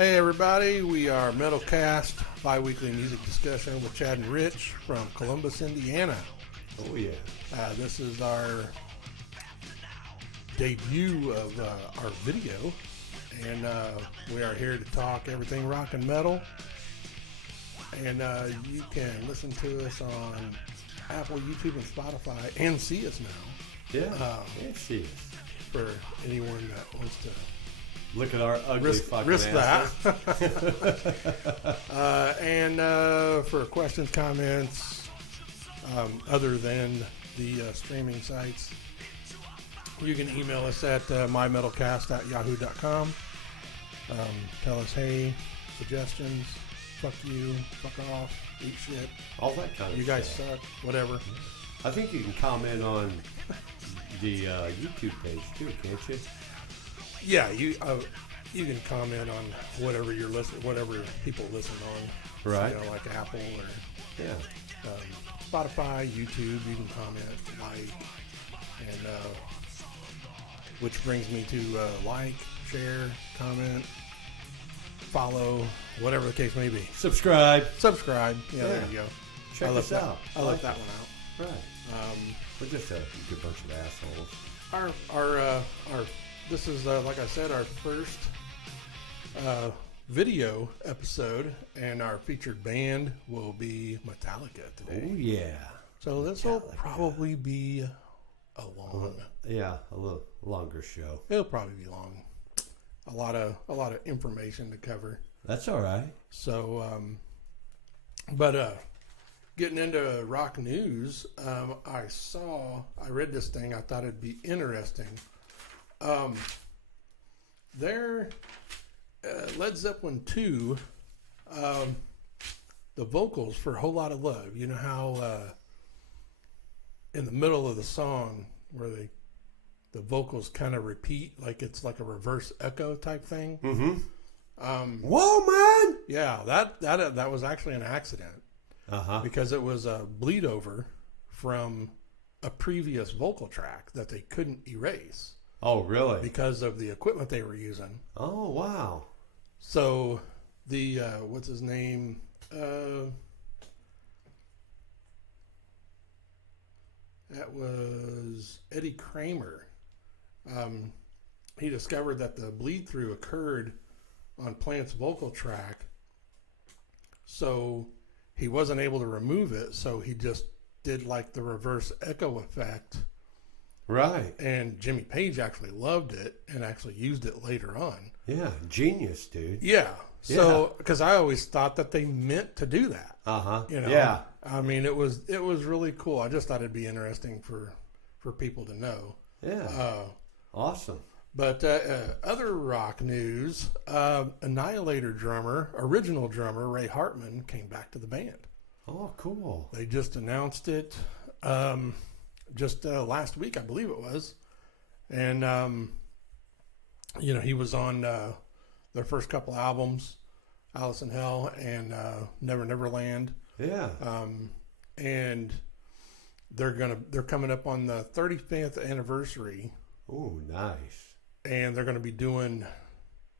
Hey everybody, we are Metalcast, bi-weekly music discussion with Chad and Rich from Columbus, Indiana. Oh yeah. This is our debut of our video, and we are here to talk everything rock and metal. And you can listen to us on Apple, YouTube, and Spotify, and see us now. Yeah, and see us. For anyone that wants to look at our ugly risk asses. that. And for questions, comments, other than the streaming sites, you can email us at mymetalcast@yahoo.com. Tell us, hey, suggestions, fuck you, fuck off, eat shit. All that kind of You guys suck, whatever. I think you can comment on the YouTube page too, can't you? Yeah, you can comment on whatever you're listening, whatever people listen on. Right. You know, like Apple or Yeah. Spotify, YouTube. You can comment, like, and which brings me to like, share, comment, follow, whatever the case may be. Subscribe. Yeah, there you go. Check us out. I left that one out. Right. We're just a good bunch of assholes. Our this is like I said, our first video episode, and our featured band will be Metallica today. Oh yeah. So this will probably be a long. Yeah, a little longer show. It'll probably be long. A lot of information to cover. That's all right. So, but getting into rock news, I read this thing. I thought it'd be interesting. Led Zeppelin 2, the vocals for "Whole Lot of Love." You know how in the middle of the song where the vocals kind of repeat, like it's like a reverse echo type thing. Mm-hmm. Whoa, man! Yeah, that was actually an accident. Because it was a bleed over from a previous vocal track that they couldn't erase. Oh, really? Because of the equipment they were using. Oh, wow. So the what's his name? That was Eddie Kramer. He discovered that the bleed through occurred on Plant's vocal track, so he wasn't able to remove it. So he just did like the reverse echo effect. Right. And Jimmy Page actually loved it and actually used it later on. Yeah, genius, dude. Yeah. So, because I always thought that they meant to do that. You know? Yeah. I mean, it was really cool. I just thought it'd be interesting for people to know. Yeah. Awesome. But other rock news, Annihilator original drummer Ray Hartman came back to the band. Oh, cool. They just announced it just last week, I believe it was. And, he was on their first couple albums, Alice in Hell and Never Never Land. Yeah. And they're coming up on the 35th anniversary. Oh, nice. And they're going to be doing,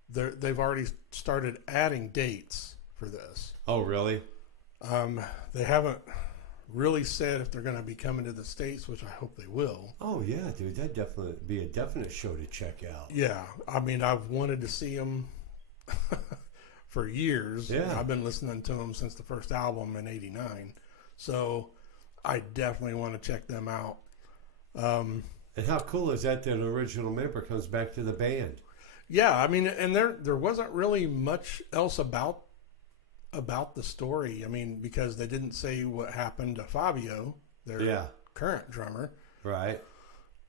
they've already started adding dates for this. Oh, really? They haven't really said if they're going to be coming to the States, which I hope they will. Oh, yeah, dude. That'd definitely be a definite show to check out. Yeah. I mean, I've wanted to see them for years. Yeah. I've been listening to them since the first album in '89. So I definitely want to check them out. And how cool is that an original member comes back to the band? Yeah, I mean, and there wasn't really much else about the story. I mean, because they didn't say what happened to Fabio, their current drummer. Right.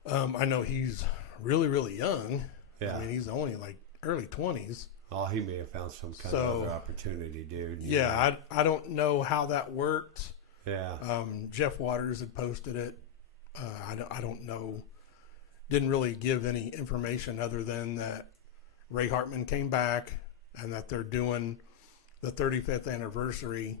I know he's really, really young. Yeah. I mean, he's only like early 20s. Oh, he may have found some kind of other opportunity, dude. Yeah, I don't know how that worked. Yeah. Jeff Waters had posted it. I don't know. Didn't really give any information other than that Ray Hartman came back and that they're doing the 35th anniversary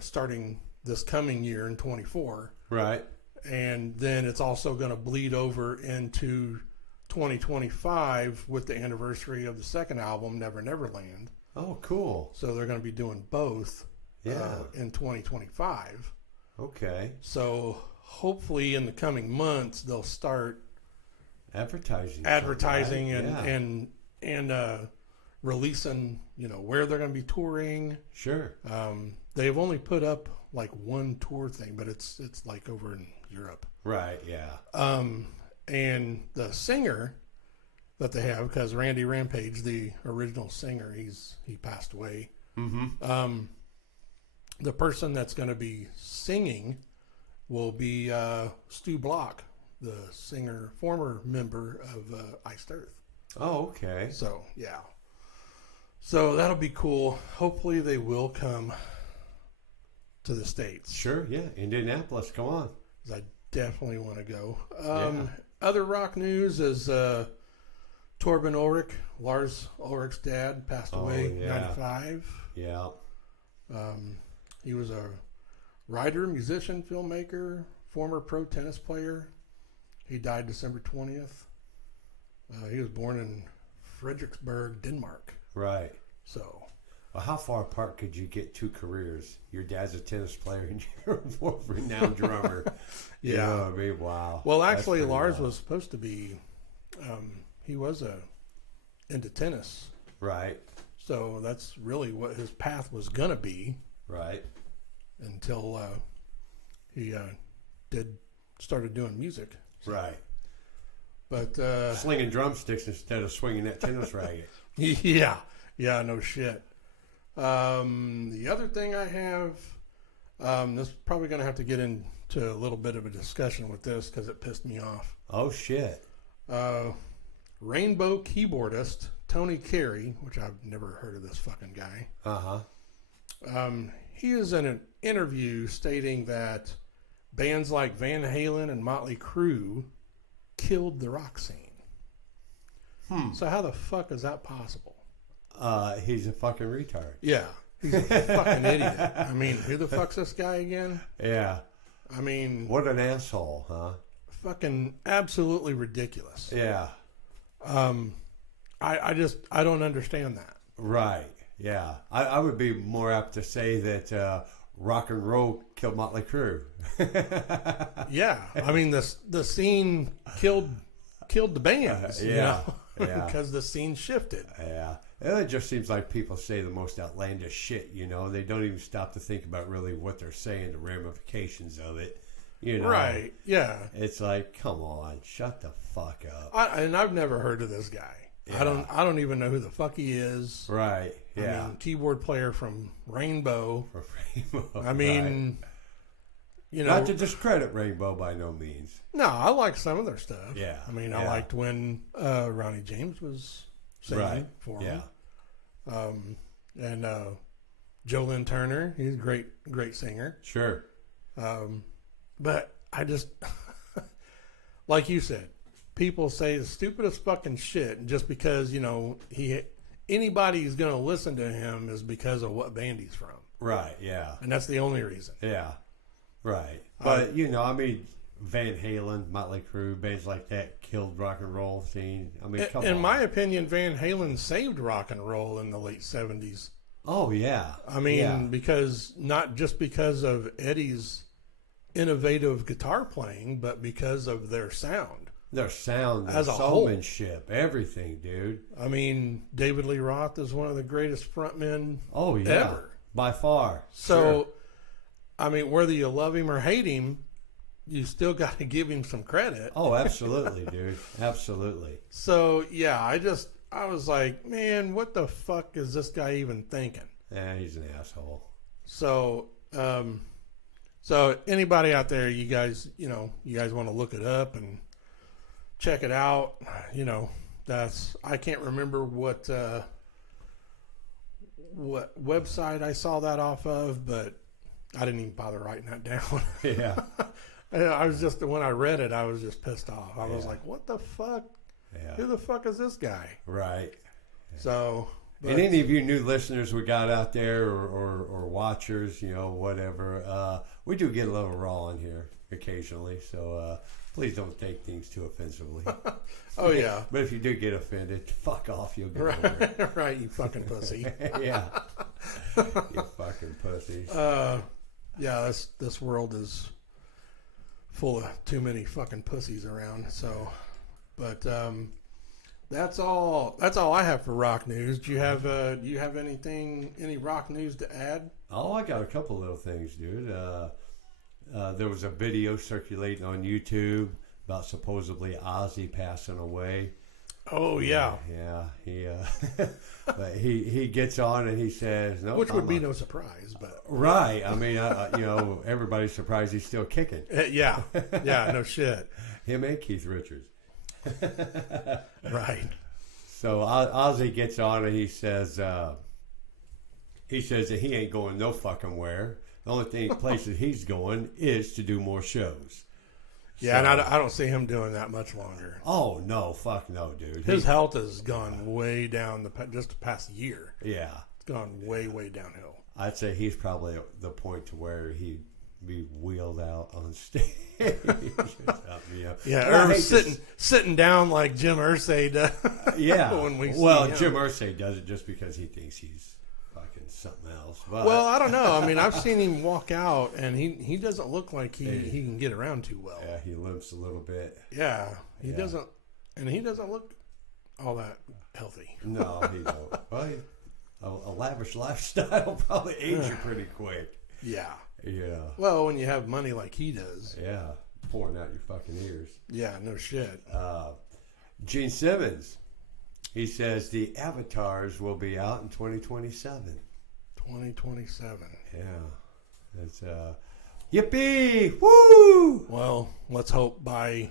starting this coming year in 24. Right. And then it's also going to bleed over into 2025 with the anniversary of the second album, Never Neverland. Oh, cool. So they're going to be doing both in 2025. Okay. So hopefully in the coming months they'll start advertising right? and releasing, where they're going to be touring. Sure. They've only put up like one tour thing, but it's like over in Europe. Right. Yeah. And the singer that they have, because Randy Rampage, the original singer, he passed away. Mm-hmm. The person that's going to be singing will be Stu Block, the singer, former member of Iced Earth. Oh, okay. So, yeah. So that'll be cool. Hopefully they will come to the States. Sure, yeah. Indianapolis, come on. 'Cause I definitely want to go. Yeah. Other rock news is Torben Ulrich, Lars Ulrich's dad, passed away, 95. Yeah. He was a writer, musician, filmmaker, former pro tennis player. He died December 20th. He was born in Frederiksberg, Denmark. Right. So. Well, how far apart could you get two careers? Your dad's a tennis player and you're a renowned drummer. Yeah. You know what I mean? Wow. Well, actually, Lars was supposed to be, he was into tennis. Right. So that's really what his path was going to be. Right. Until he started doing music. So. Right. But slinging drumsticks instead of swinging that tennis racket. Yeah, no shit. The other thing I have, this is probably going to have to get into a little bit of a discussion with this because it pissed me off. Oh shit. Rainbow keyboardist Tony Carey, which I've never heard of this fucking guy. He is in an interview stating that bands like Van Halen and Motley Crue killed the rock scene. So how the fuck is that possible? He's a fucking retard. Yeah, he's a fucking idiot. I mean, who the fuck's this guy again? Yeah. I mean... What an asshole, huh? Fucking absolutely ridiculous. Yeah. I don't understand that. Right. Yeah. I would be more apt to say that rock and roll killed Motley Crue. Yeah. I mean, the scene killed the bands. Yeah. Because the scene shifted. Yeah. It just seems like people say the most outlandish shit, They don't even stop to think about really what they're saying, the ramifications of it. Right. Yeah. It's like, come on, shut the fuck up. And I've never heard of this guy. Yeah. I don't even know who the fuck he is. Right. Yeah. I mean, keyboard player from Rainbow. I right. mean, Not to discredit Rainbow by no means. No, I like some of their stuff. Yeah. I mean, I liked when Ronnie James was singing for him. And Joe Lynn Turner, he's a great singer. Sure. But I just, like you said, people say the stupidest fucking shit just because, anybody's going to listen to him is because of what band he's from. Right, yeah. And that's the only reason. Yeah, right. But, Van Halen, Motley Crue, bands like that killed rock and roll scene. I mean, come on. In my opinion, Van Halen saved rock and roll in the late 70s. Oh, yeah. I mean, because not just because of Eddie's innovative guitar playing, but because of their sound. Their sound, as their a whole. showmanship, everything, dude. I mean, David Lee Roth is one of the greatest frontmen ever. By far. So, sure. I mean, whether you love him or hate him, you still got to give him some credit. Oh, absolutely, dude. Absolutely. So, yeah, I was like, man, what the fuck is this guy even thinking? Yeah, he's an asshole. So, so anybody out there, you guys want to look it up and check it out. I can't remember what website I saw that off of, but I didn't even bother writing that down. Yeah. I was just, when I read it, I was just pissed off. I was like, what the fuck? Yeah. Who the fuck is this guy? Right. So, And any of you new listeners we got out there or watchers, whatever, we do get a little raw in here occasionally. So please don't take things too offensively. Oh, yeah. But if you do get offended, fuck off. You'll get right, over it. right, you fucking pussy. Yeah. You fucking pussies. Yeah, this world is full of too many fucking pussies around. So, but that's all I have for rock news. Do you have any rock news to add? Oh, I got a couple little things, dude. There was a video circulating on YouTube about supposedly Ozzy passing away. Oh yeah, yeah. But he gets on and he says, "No," which would be no surprise, but right. I mean, everybody's surprised he's still kicking. Yeah, no shit. Him and Keith Richards. Right. So Ozzy gets on and he says that he ain't going no fucking where. The only place that he's going is to do more shows. Yeah, and I don't see him doing that much longer. Oh no, fuck no, dude. His health has gone way down just the past year. Yeah, it's gone way downhill. I'd say he's probably at the point to where he'd be wheeled out on stage. Yeah, or sitting down like Jim Irsay does. Yeah. When we Jim Irsay does it just because he thinks he's fucking something else. But, well, I don't know. I mean, I've seen him walk out, and he doesn't look like he can get around too well. Yeah, he limps a little bit. Yeah, he doesn't, and he doesn't look all that healthy. No, he don't. Well, a lavish lifestyle probably age you pretty quick. Yeah. Yeah. Well, when you have money like he does. Yeah. Pouring out your fucking ears. Yeah, no shit. Gene Simmons, he says the avatars will be out in 2027. 2027. Yeah. That's yippee! Woo! Well, let's hope by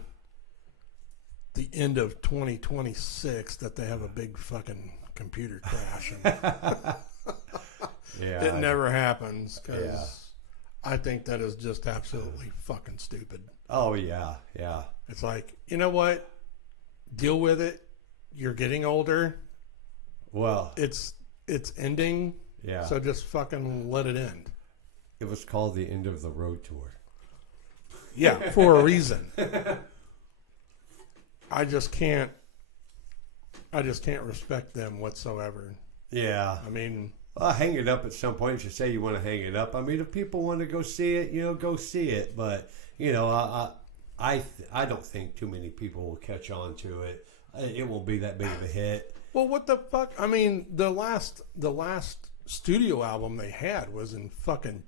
the end of 2026 that they have a big fucking computer crash. Yeah. It never happens because I think that is just absolutely fucking stupid. Oh, yeah. Yeah. It's like, you know what? Deal with it. You're getting older. Well, it's ending. Yeah. So just fucking let it end. It was called the end of the road tour. Yeah, for a reason. I just can't respect them whatsoever. Yeah. I mean, well, hang it up at some point. You say you want to hang it up. I mean, if people want to go see it, go see it. But I don't think too many people will catch on to it. It won't be that big of a hit. Well, what the fuck? I mean, the last studio album they had was in fucking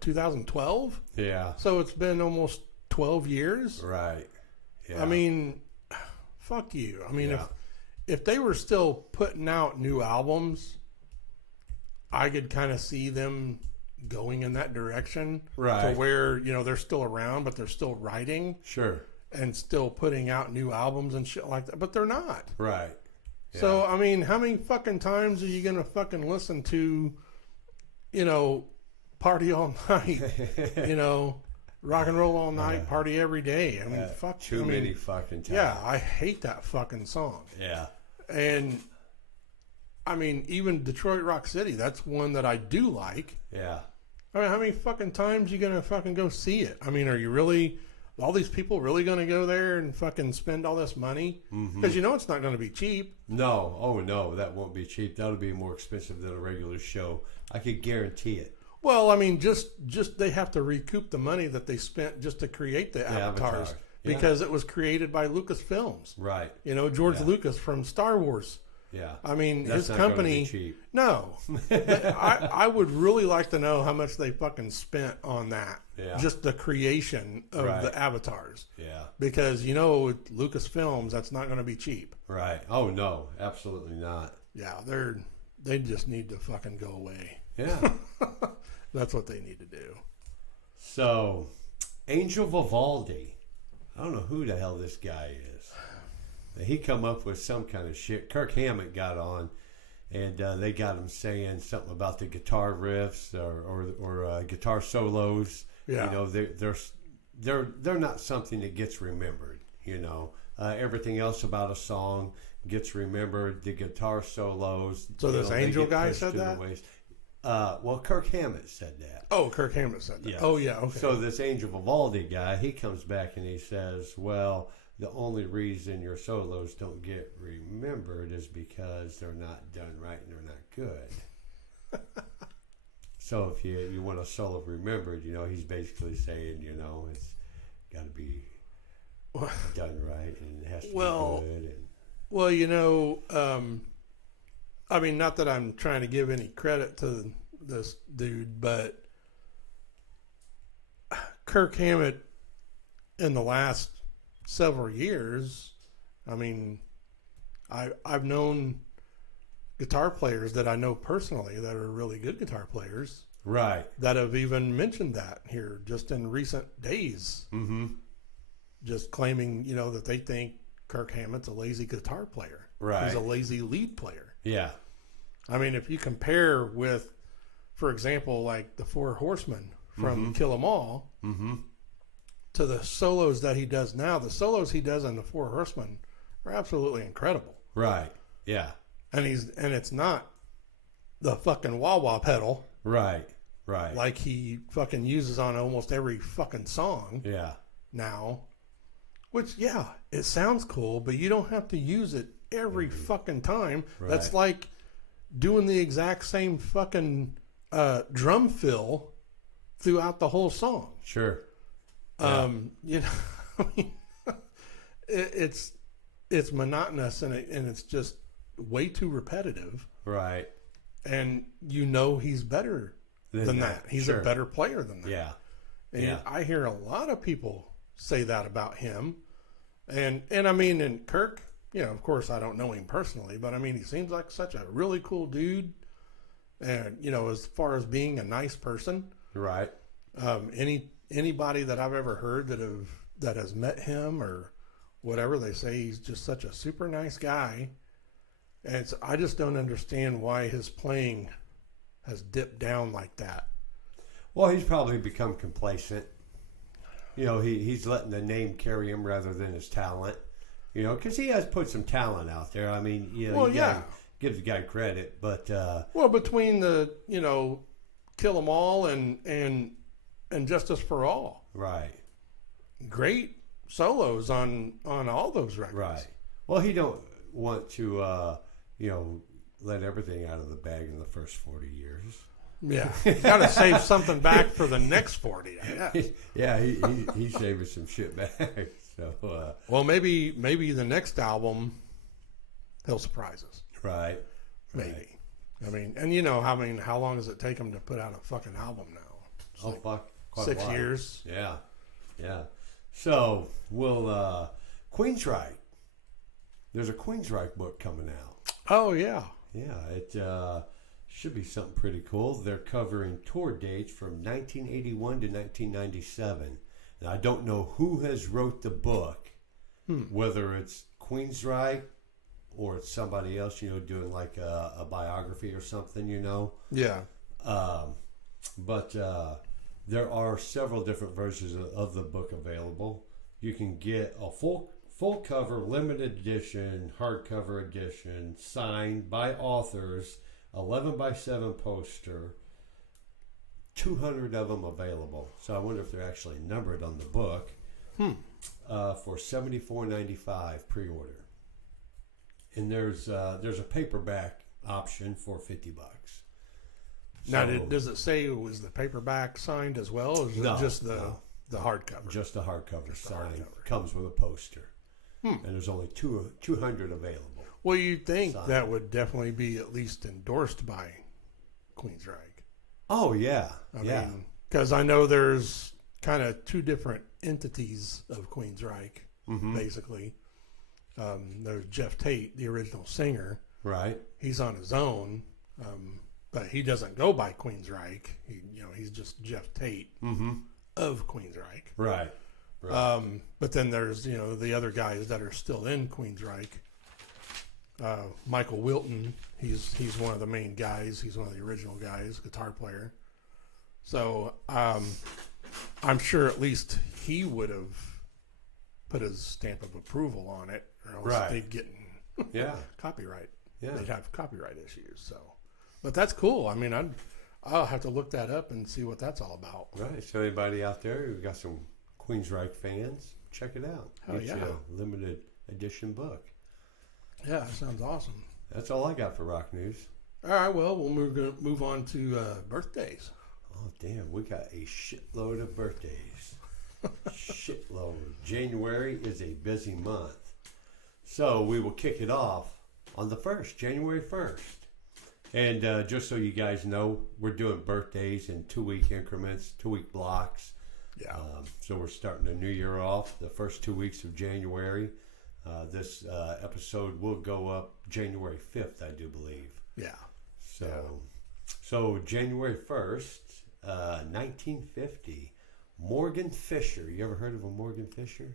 2012? Yeah. So it's been almost 12 years. Right. Yeah. I mean, fuck you. I mean, if they were still putting out new albums, I could kind of see them going in that direction. Right. To where, they're still around, but they're still writing. Sure. And still putting out new albums and shit like that. But they're not. Right. Yeah. So, I mean, how many fucking times are you going to fucking listen to, Party All Night, Rock and Roll All Night, Party Every Day? I mean, fuck. Too many fucking times. Yeah, I hate that fucking song. Yeah. And, I mean, even Detroit Rock City, that's one that I do like. Yeah. I mean, how many fucking times are you going to fucking go see it? I mean, are you really, all these people really going to go there and fucking spend all this money? Because it's not going to be cheap. No. Oh, no, that won't be cheap. That'll be more expensive than a regular show. I could guarantee it. Well, I mean, just they have to recoup the money that they spent just to create the avatars. Because it was created by Lucasfilms. Right. George Lucas from Star Wars. Yeah. I mean, That's his not company. gonna be cheap. No. I would really like to know how much they fucking spent on that. Yeah. Just the creation of the avatars. Yeah. Because, with Lucasfilms, that's not going to be cheap. Right. Oh, no. Absolutely not. Yeah. They just need to fucking go away. Yeah. That's what they need to do. So, Angel Vivaldi. I don't know who the hell this guy is. He come up with some kind of shit. Kirk Hammett got on, and they got him saying something about the guitar riffs or guitar solos. Yeah. They're not something that gets remembered. everything else about a song gets remembered. The guitar solos. So this they Angel get guy pushed said to the that? waist. Well, Kirk Hammett said that. Oh, Kirk Hammett said that. Yes. Oh, yeah, okay. So this Angel Vivaldi guy, he comes back and he says, well, the only reason your solos don't get remembered is because they're not done right and they're not good. So if you want a solo remembered, he's basically saying, it's got to be done right and it has to be good. Well, I mean, not that I'm trying to give any credit to this dude, but Kirk Hammett in the last several years, I mean, I've known guitar players that I know personally that are really good guitar players. Right. That have even mentioned that here just in recent days. Mm-hmm. Just claiming, that they think Kirk Hammett's a lazy guitar player. Right. He's a lazy lead player. Yeah. I mean, if you compare with, for example, like the Four Horsemen from Kill 'Em All to the solos that he does now, the solos he does on the Four Horsemen are absolutely incredible. Right. Yeah. And it's not the fucking wah-wah pedal. Right. Right. Like he fucking uses on almost every fucking song. Yeah. Now. Which, yeah, it sounds cool, but you don't have to use it every fucking time. Right. That's like doing the exact same fucking drum fill throughout the whole song. Sure. I mean, it's monotonous and it's just way too repetitive. Right. And he's better than that. He's a better player than that. Yeah. And I hear a lot of people say that about him. And I mean, and Kirk, of course I don't know him personally, but I mean, he seems like such a really cool dude. And, as far as being a nice person. Right. Anybody that I've ever heard that has met him or whatever, they say he's just such a super nice guy. And I just don't understand why his playing has dipped down like that. Well, he's probably become complacent. He's letting the name carry him rather than his talent. Because he has put some talent out there. I mean, give the guy credit, but between the Kill 'Em All and Justice for All, right, great solos on all those records. Right. Well, he don't want to let everything out of the bag in the first 40 years. Yeah, got to save something back for the next 40. Yeah, he's saving some shit back. So, well, maybe the next album he'll surprise us. Right. Maybe. Right. I mean, and how long does it take him to put out a fucking album now? It's fuck, quite 6 a while. years. Yeah, yeah. So we'll Queensryche. There's a Queensryche book coming out. Oh yeah. Yeah, it should be something pretty cool. They're covering tour dates from 1981 to 1997. And I don't know who has wrote the book, whether it's Queensryche or it's somebody else, doing like a biography or something, Yeah. But there are several different versions of the book available. You can get a full cover, limited edition, hardcover edition, signed by authors, 11x7 poster, 200 of them available. So I wonder if they're actually numbered on the book. For $74.95 pre-order. And there's a paperback option for $50. Now, does it say it was the paperback signed as well, or is it just the hardcover? Just the hardcover signed. Comes with a poster. And there's only 200 available. Well, you'd think that would definitely be at least endorsed by Queensryche. Oh, yeah. I mean, because I know there's kind of two different entities of Queensryche, basically. There's Jeff Tate, the original singer. Right. He's on his own, but he doesn't go by Queensryche. He's just Jeff Tate of Queensryche. Right. But then there's, the other guys that are still in Queensryche. Michael Wilton, he's one of the main guys. He's one of the original guys, guitar player. So I'm sure at least he would have put his stamp of approval on it, or else Right. they'd get Yeah. copyright. Yeah. They'd have copyright issues. So, but that's cool. I mean, I'll have to look that up and see what that's all about. Right. So anybody out there who got some Queensryche fans, check it out. Hell Get yeah. you a limited edition book. Yeah, that sounds awesome. That's all I got for rock news. All right, well, we'll move on to birthdays. Oh, damn. We got a shitload of birthdays. Shitload. January is a busy month. So we will kick it off on the 1st, January 1st. And just so you guys know, we're doing birthdays in 2-week increments, 2-week blocks. Yeah. So we're starting the new year off the first 2 weeks of January. This episode will go up January 5th, I do believe. Yeah. So January 1st, 1950, Morgan Fisher. You ever heard of a Morgan Fisher?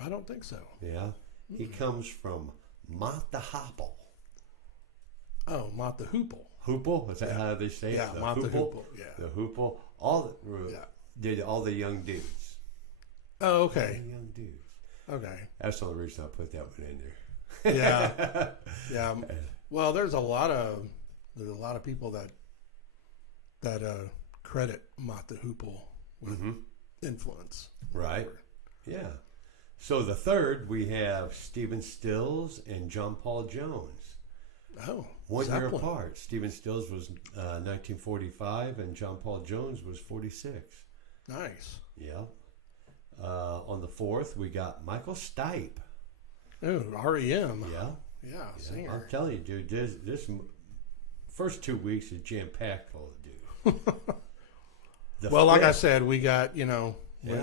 I don't think so. Yeah. He comes from Mott the Hopple. Oh, Mott the Hoople. Hoople? Is that how they say Yeah, it? Mott the Hoople. Yeah. The Hoople. Did all the young dudes. Oh, All okay. the young dudes. Okay. That's the only reason I put that one in there. Yeah. Yeah. Well, there's a lot of people that credit Mott the Hoople with influence. Right. Yeah. So the 3rd, we have Stephen Stills and John Paul Jones. Oh, 1 year Zeppelin. apart. Stephen Stills was 1945 and John Paul Jones was 46. Nice. Yeah. On the 4th, we got Michael Stipe. Oh, REM. Yeah. Yeah, Yeah. singer. I'm telling you, dude, this first 2 weeks is jam-packed full of dude. Well, like I 5th, said, we got, Yeah.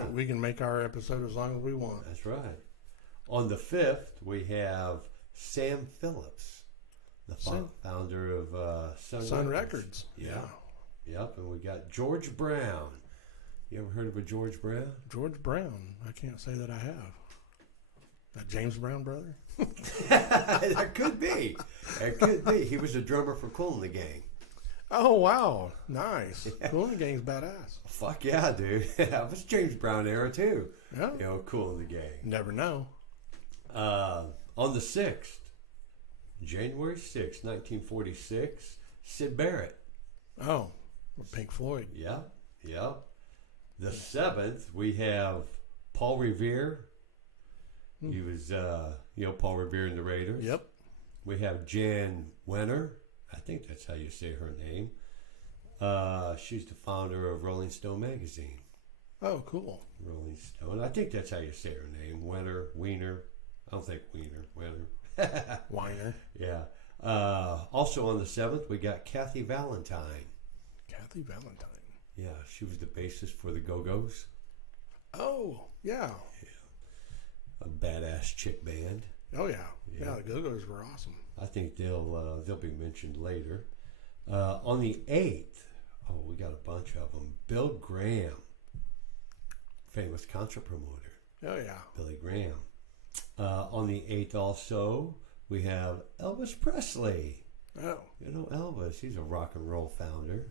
we can make our episode as long as we want. That's right. On the 5th, we have Sam Phillips, the founder of Sun Records. Yeah. Yep. And we got George Brown. You ever heard of a George Brown? George Brown. I can't say that I have. That James Brown brother? That could be. That could be. He was a drummer for Kool and the Gang. Oh, wow. Nice. Cool and the Gang's badass. Fuck yeah, dude. That was James Brown era too. Yeah. Kool and the Gang. Never know. On the 6th, January 6th, 1946, Syd Barrett. Oh, Pink Floyd. Yep. The 7th, we have Paul Revere. He was, Paul Revere and the Raiders. Yep. We have Jan Wenner. I think that's how you say her name. She's the founder of Rolling Stone magazine. Oh, cool. Rolling Stone. I think that's how you say her name. Wiener. I don't think Wiener. Weiner. Yeah. Also on the 7th, we got Kathy Valentine. Kathy Valentine. Yeah, she was the bassist for the Go-Go's. Oh, yeah. A badass chick band. Oh, yeah. Yeah, the Go-Go's were awesome. I think they'll be mentioned later. On the 8th, we got a bunch of them. Bill Graham, famous concert promoter. Oh, yeah. Billy Graham. On the 8th also, we have Elvis Presley. Oh. Elvis, he's a rock and roll founder.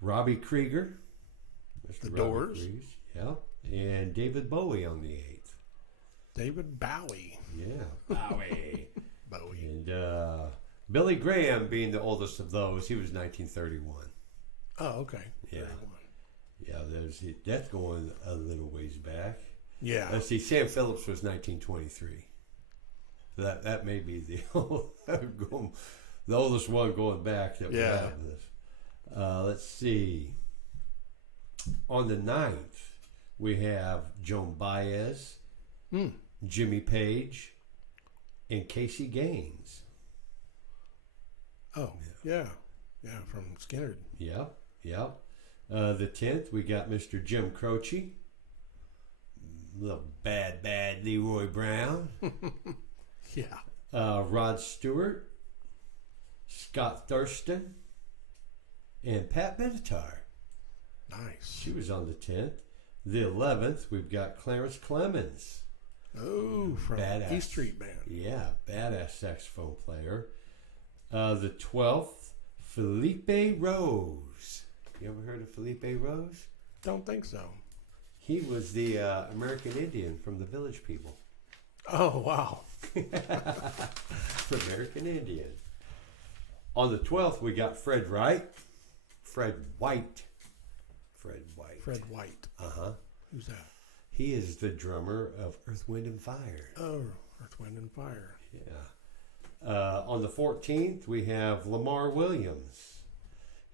Robbie Krieger. Mr. The Robbie Doors. Krieger, yeah. And David Bowie on the 8th. David Bowie. Yeah, Bowie. Bowie. And Billy Graham being the oldest of those, he was 1931. Oh, okay. Yeah. 31. Yeah, that's going a little ways back. Yeah. Let's see, Sam Phillips was 1923. That may be the oldest one going back that we have this. Let's see. On the 9th, we have Joan Baez, Jimmy Page, and Casey Gaines. Oh, yeah. Yeah, from Skinner. Yep. The 10th, we got Mr. Jim Croce, little bad Leroy Brown. Yeah. Rod Stewart, Scott Thurston, and Pat Benatar. Nice. She was on the 10th. The 11th, we've got Clarence Clemens. Oh, from Badass. E Street Band. Yeah, badass saxophone player. The 12th, Felipe Rose. You ever heard of Felipe Rose? Don't think so. He was the American Indian from the Village People. Oh, wow. American Indian. On the 12th, we got Fred White. Fred White. Fred White. Uh-huh. Who's that? He is the drummer of Earth, Wind, and Fire. Oh, Earth, Wind, and Fire. Yeah. On the 14th, we have Lamar Williams.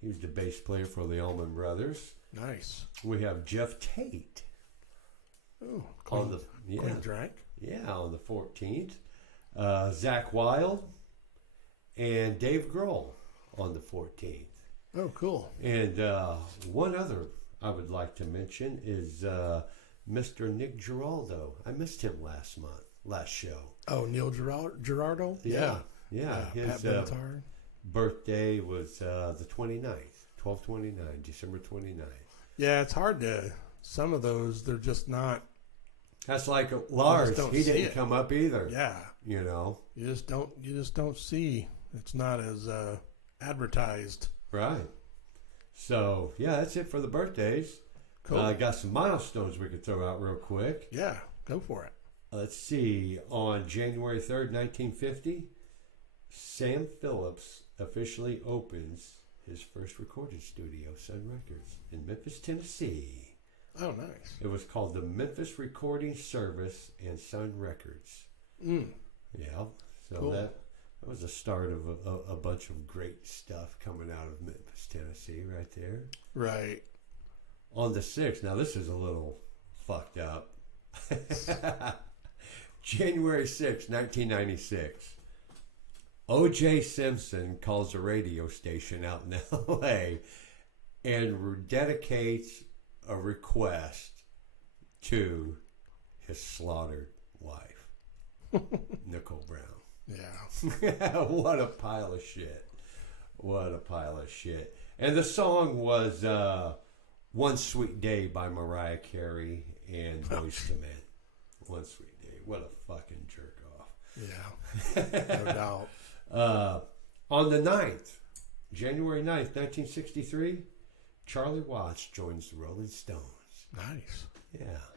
He was the bass player for the Allman Brothers. Nice. We have Jeff Tate. Oh, Queen Drank. Yeah, on the 14th. Zach Wilde and Dave Grohl on the 14th. Oh, cool. And one other I would like to mention is Mr. Nick Giraldo. I missed him last show. Oh, Neil Girardo? Yeah. His Pat Benatar. birthday was the 29th, 12/29, December 29th. Yeah, it's hard to. Some of those, they're just not. That's like Lars. He didn't come up either. Yeah. You know. You just don't see. It's not as advertised. Right. So yeah, that's it for the birthdays. Cool. I got some milestones we could throw out real quick. Yeah, go for it. Let's see. On January 3rd, 1950, Sam Phillips officially opens his first recording studio, Sun Records, in Memphis, Tennessee. Oh, nice. It was called the Memphis Recording Service and Sun Records. Mm. Yeah. So cool. that was the start of a bunch of great stuff coming out of Memphis, Tennessee, right there. Right. On the 6th, now this is a little fucked up. January 6th, 1996. O.J. Simpson calls a radio station out in L.A. and dedicates a request to his slaughtered wife, Nicole Brown. Yeah. What a pile of shit. What a pile of shit. And the song was One Sweet Day by Mariah Carey and Boyz II Men. One Sweet Day. What a fucking jerk off. Yeah. No doubt. On the 9th, January 9th, 1963, Charlie Watts joins the Rolling Stones. Nice. Yeah.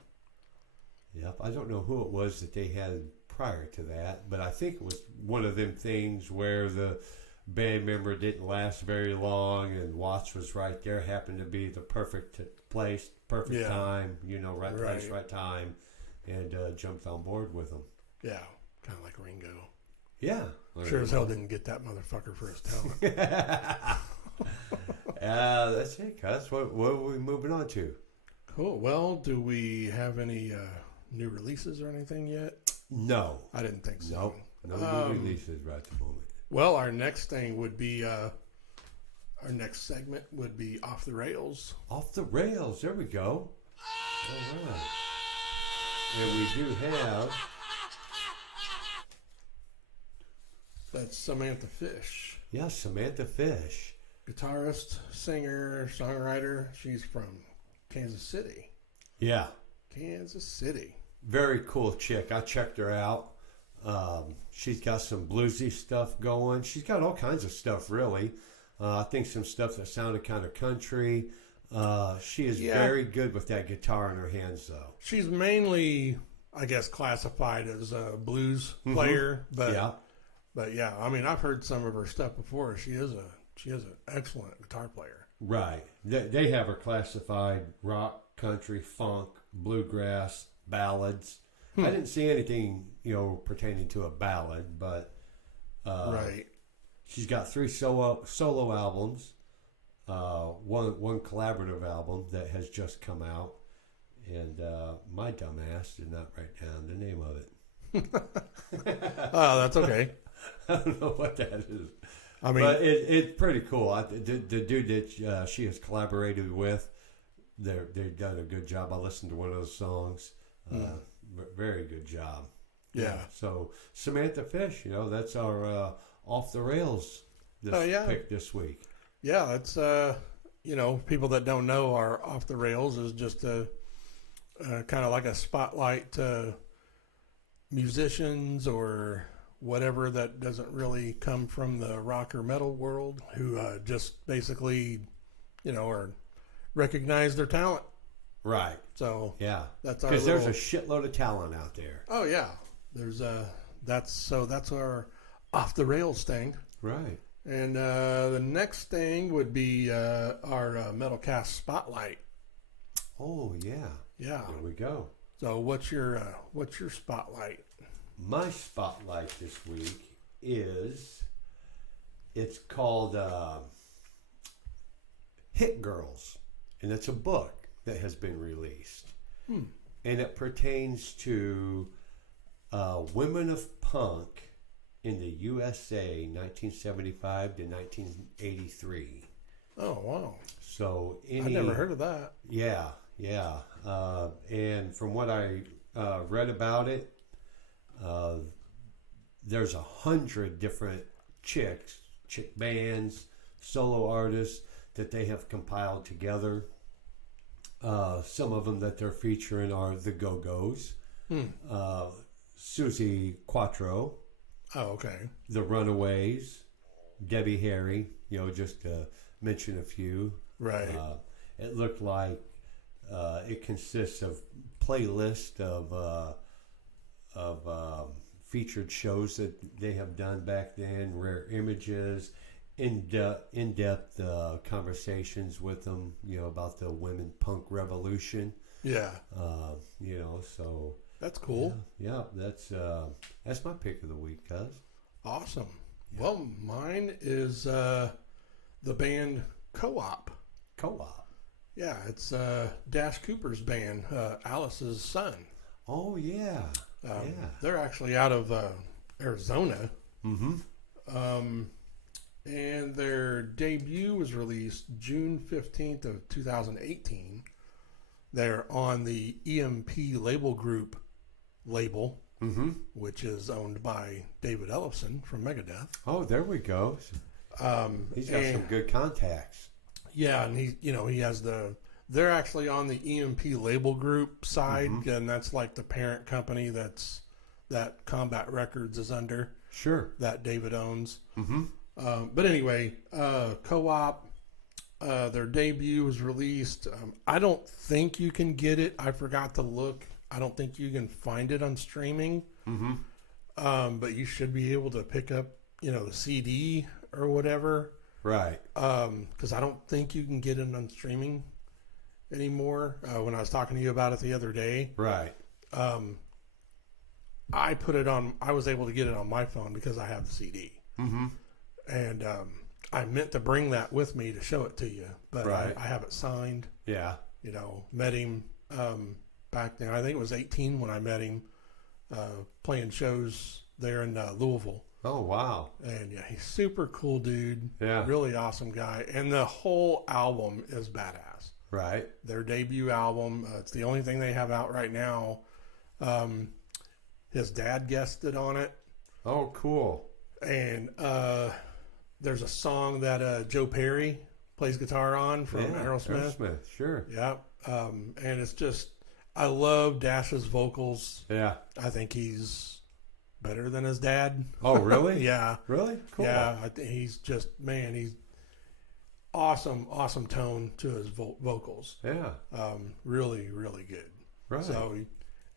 Yep. I don't know who it was that they had prior to that, but I think it was one of them things where the band member didn't last very long and Watts was right there, happened to be the perfect place, perfect time, right place, right time, and jumped on board with them. Yeah. Kind of like Ringo. Yeah. Sure as hell didn't get that motherfucker for his talent. That's it, Cuss. What are we moving on to? Cool. Well, do we have any new releases or anything yet? No. I didn't think so. Nope. No new releases right at the moment. Well, our next thing would be, our next segment would be Off the Rails. Off the Rails. There we go. All right. And we do have... That's Samantha Fish. Yeah, Samantha Fish. Guitarist, singer, songwriter. She's from Kansas City. Yeah. Kansas City. Very cool chick. I checked her out. She's got some bluesy stuff going. She's got all kinds of stuff, really. I think some stuff that sounded kind of country. She is very good with that guitar in her hands, though. She's mainly, I guess, classified as a blues player, but yeah, I mean, I've heard some of her stuff before. She is an excellent guitar player. Right. They have her classified rock, country, funk, bluegrass, ballads. I didn't see anything, pertaining to a ballad, but right. She's got 3 solo albums, one collaborative album that has just come out, and my dumb ass did not write down the name of it. Oh, that's okay. I don't know what that is. I mean, but it's pretty cool. The dude that she has collaborated with, they've done a good job. I listened to one of those songs. Very good job. Yeah. So Samantha Fish, that's our Off the Rails pick this week. Yeah, it's people that don't know, our Off the Rails is just a kind of like a spotlight to musicians or whatever that doesn't really come from the rock or metal world, who just basically, or recognize their talent Right. So Yeah. that's our Because there's little, a shitload of talent out there. oh yeah, there's that's our off the rails thing. Right. And the next thing would be our Metalcast Spotlight. Oh yeah. Yeah. There we go. So what's your spotlight? My spotlight this week it's called Hit Girls, and it's a book that has been released, and it pertains to women of punk in the USA, 1975 to 1983. Oh wow! So I never heard of that. Yeah, yeah. And from what I read about it, there's 100 different chick bands, solo artists that they have compiled together. Some of them that they're featuring are the Go-Go's, Susie Quattro, Oh, okay. the Runaways, Debbie Harry, just to mention a few. Right. It looked like it consists of playlist of featured shows that they have done back then, rare images, in-depth conversations with them, about the women punk revolution. Yeah. So That's cool. yeah, that's my pick of the week, cuz. Awesome. Yeah. Well, mine is the band Co-op. Co-op. Yeah, it's Dash Cooper's band, Alice's son. Oh yeah. Yeah. They're actually out of Arizona. Mm-hmm. And their debut was released June 15th of 2018. They're on the EMP Label Group label, which is owned by David Ellefson from Megadeth. Oh, there we go. He's got some good contacts. Yeah, and he has they're actually on the EMP Label Group side, and that's like the parent company that Combat Records is under. Sure. That David owns. Mm-hmm. But anyway, Co-op, their debut was released. I don't think you can get it. I forgot to look. I don't think you can find it on streaming. But you should be able to pick up, the CD or whatever. Right. Because I don't think you can get it on streaming anymore. When I was talking to you about it the other day. Right. I was able to get it on my phone because I have the CD. Mm-hmm. And I meant to bring that with me to show it to you, but right. I have it signed. Yeah. Met him back then. I think it was 18 when I met him playing shows there in Louisville. Oh, wow. And yeah, he's super cool dude. Yeah. Really awesome guy. And the whole album is badass. Right. Their debut album, it's the only thing they have out right now. His dad guested on it. Oh, cool. And there's a song that Joe Perry plays guitar on from Aerosmith. Sure. Yeah. And it's just, I love Dash's vocals. Yeah. I think he's better than his dad. Oh, really? Yeah. Really? Cool. Yeah. He's just, he's awesome tone to his vocals. Yeah. Really, really good. Right. So,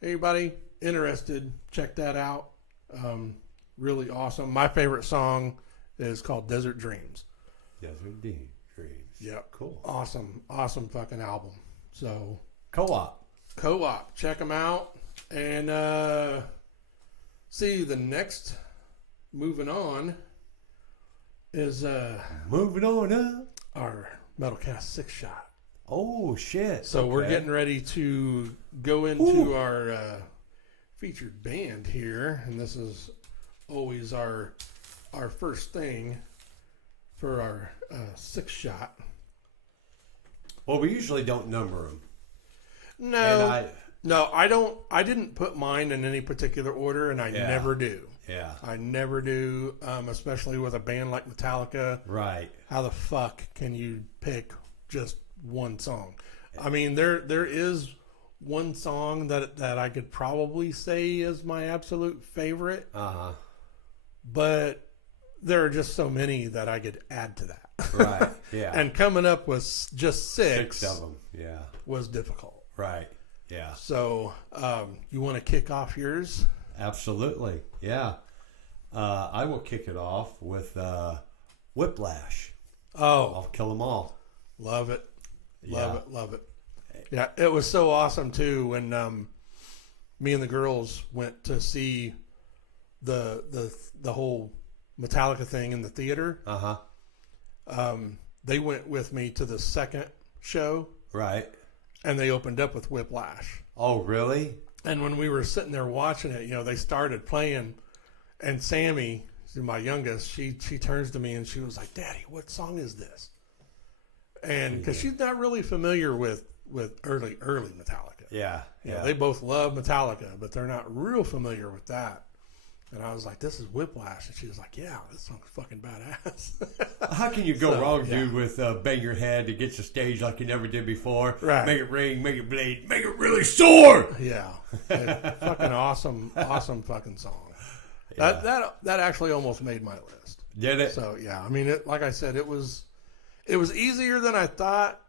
anybody interested, check that out. Really awesome. My favorite song is called Desert Dreams. Desert Dreams. Yep. Cool. Awesome fucking album. So, Co-op. Check them out. And see, the next moving on is moving on up. Our Metalcast 6-shot. Oh, shit. So we're getting ready to go into our featured band here. And this is always our first thing for our 6-shot. Well, we usually don't number them. No, I don't. I didn't put mine in any particular order, and I never do. Yeah. I never do, especially with a band like Metallica. Right. How the fuck can you pick just one song? I mean, there is one song that I could probably say is my absolute favorite. Uh-huh. But there are just so many that I could add to that. Right. Yeah. And coming up with just six of them. Yeah. was difficult. Right. Yeah. So, you want to kick off yours? Absolutely. Yeah. I will kick it off with Whiplash. Oh, I'll kill them all. love it. Love Yeah. it. Love it. Yeah, it was so awesome too when me and the girls went to see the whole Metallica thing in the theater. They went with me to the second show, Right. and they opened up with Whiplash. Oh, really? And when we were sitting there watching it, they started playing, and Sammy, my youngest, she turns to me and she was like, "Daddy, what song is this?" And because she's not really familiar with early Metallica. Yeah. Yeah. They both love Metallica, but they're not real familiar with that. And I was like, "This is Whiplash," and she was like, "Yeah, this song's fucking badass." How can you go wrong, yeah. dude, with Bang Your Head to get the stage like you never did before? Right. Make it ring, make it bleed, make it really sore. Yeah, fucking awesome fucking song. Yeah. That actually almost made my list. Did it? So yeah, I mean, like I said, it was easier than I thought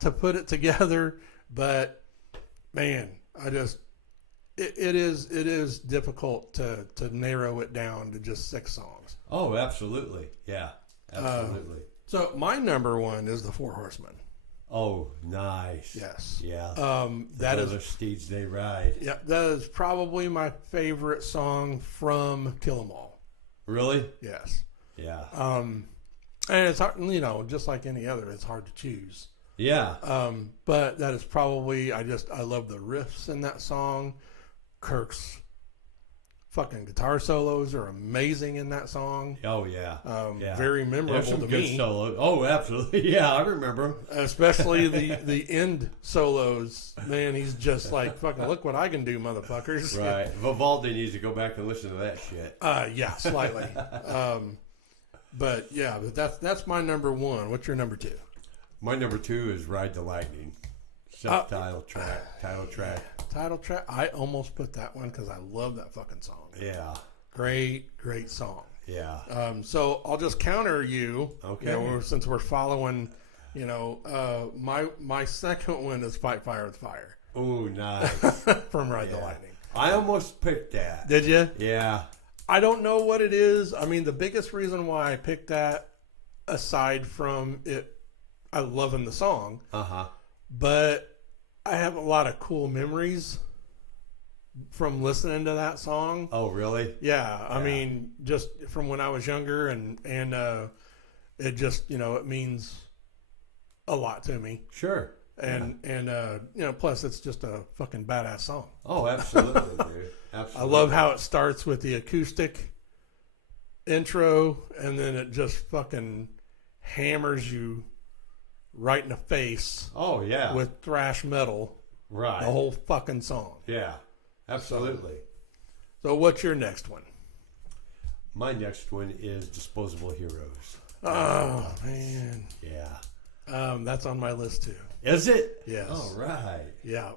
to put it together, but man, it is difficult to narrow it down to just 6 songs. Oh, absolutely. Yeah, absolutely. So my number one is the Four Horsemen. Oh, nice. Yes. Yeah. That is the steeds they ride. Yeah, that is probably my favorite song from Kill 'Em All. Really? Yes. Yeah. And it's hard, just like any other, it's hard to choose. Yeah. But that is probably, I love the riffs in that song. Kirk's fucking guitar solos are amazing in that song. Oh, yeah. Yeah. Very There's memorable some to good me. solos. Oh, absolutely. Yeah, I remember them. Especially the end solos. Man, he's just like, fucking look what I can do, motherfuckers. Right. Vivaldi needs to go back and listen to that shit. Yeah, slightly. But that's my number one. What's your number two? My number 2 is Ride the Lightning. Subtitle track. Title track. Title track. I almost put that one because I love that fucking song. Yeah. Great song. Yeah. So I'll just counter you. Okay. Since we're following, my second one is Fight Fire with Fire. Oh, nice. From Ride the Lightning. I almost picked that. Did you? Yeah. I don't know what it is. I mean, the biggest reason why I picked that, aside from it, I loving the song, but I have a lot of cool memories from listening to that song. Oh, really? Yeah, I mean, just from when I was younger, and it just it means a lot to me. Sure. And plus it's just a fucking badass song. Oh, absolutely, dude. Absolutely. I love how it starts with the acoustic intro, and then it just fucking hammers you right in the face. Oh, yeah. With thrash metal. Right. The whole fucking song. Yeah. Absolutely. So what's your next one? My next one is Disposable Heroes. Oh, man. Yeah. That's on my list too. Is it? Yes. Oh, right. Yeah.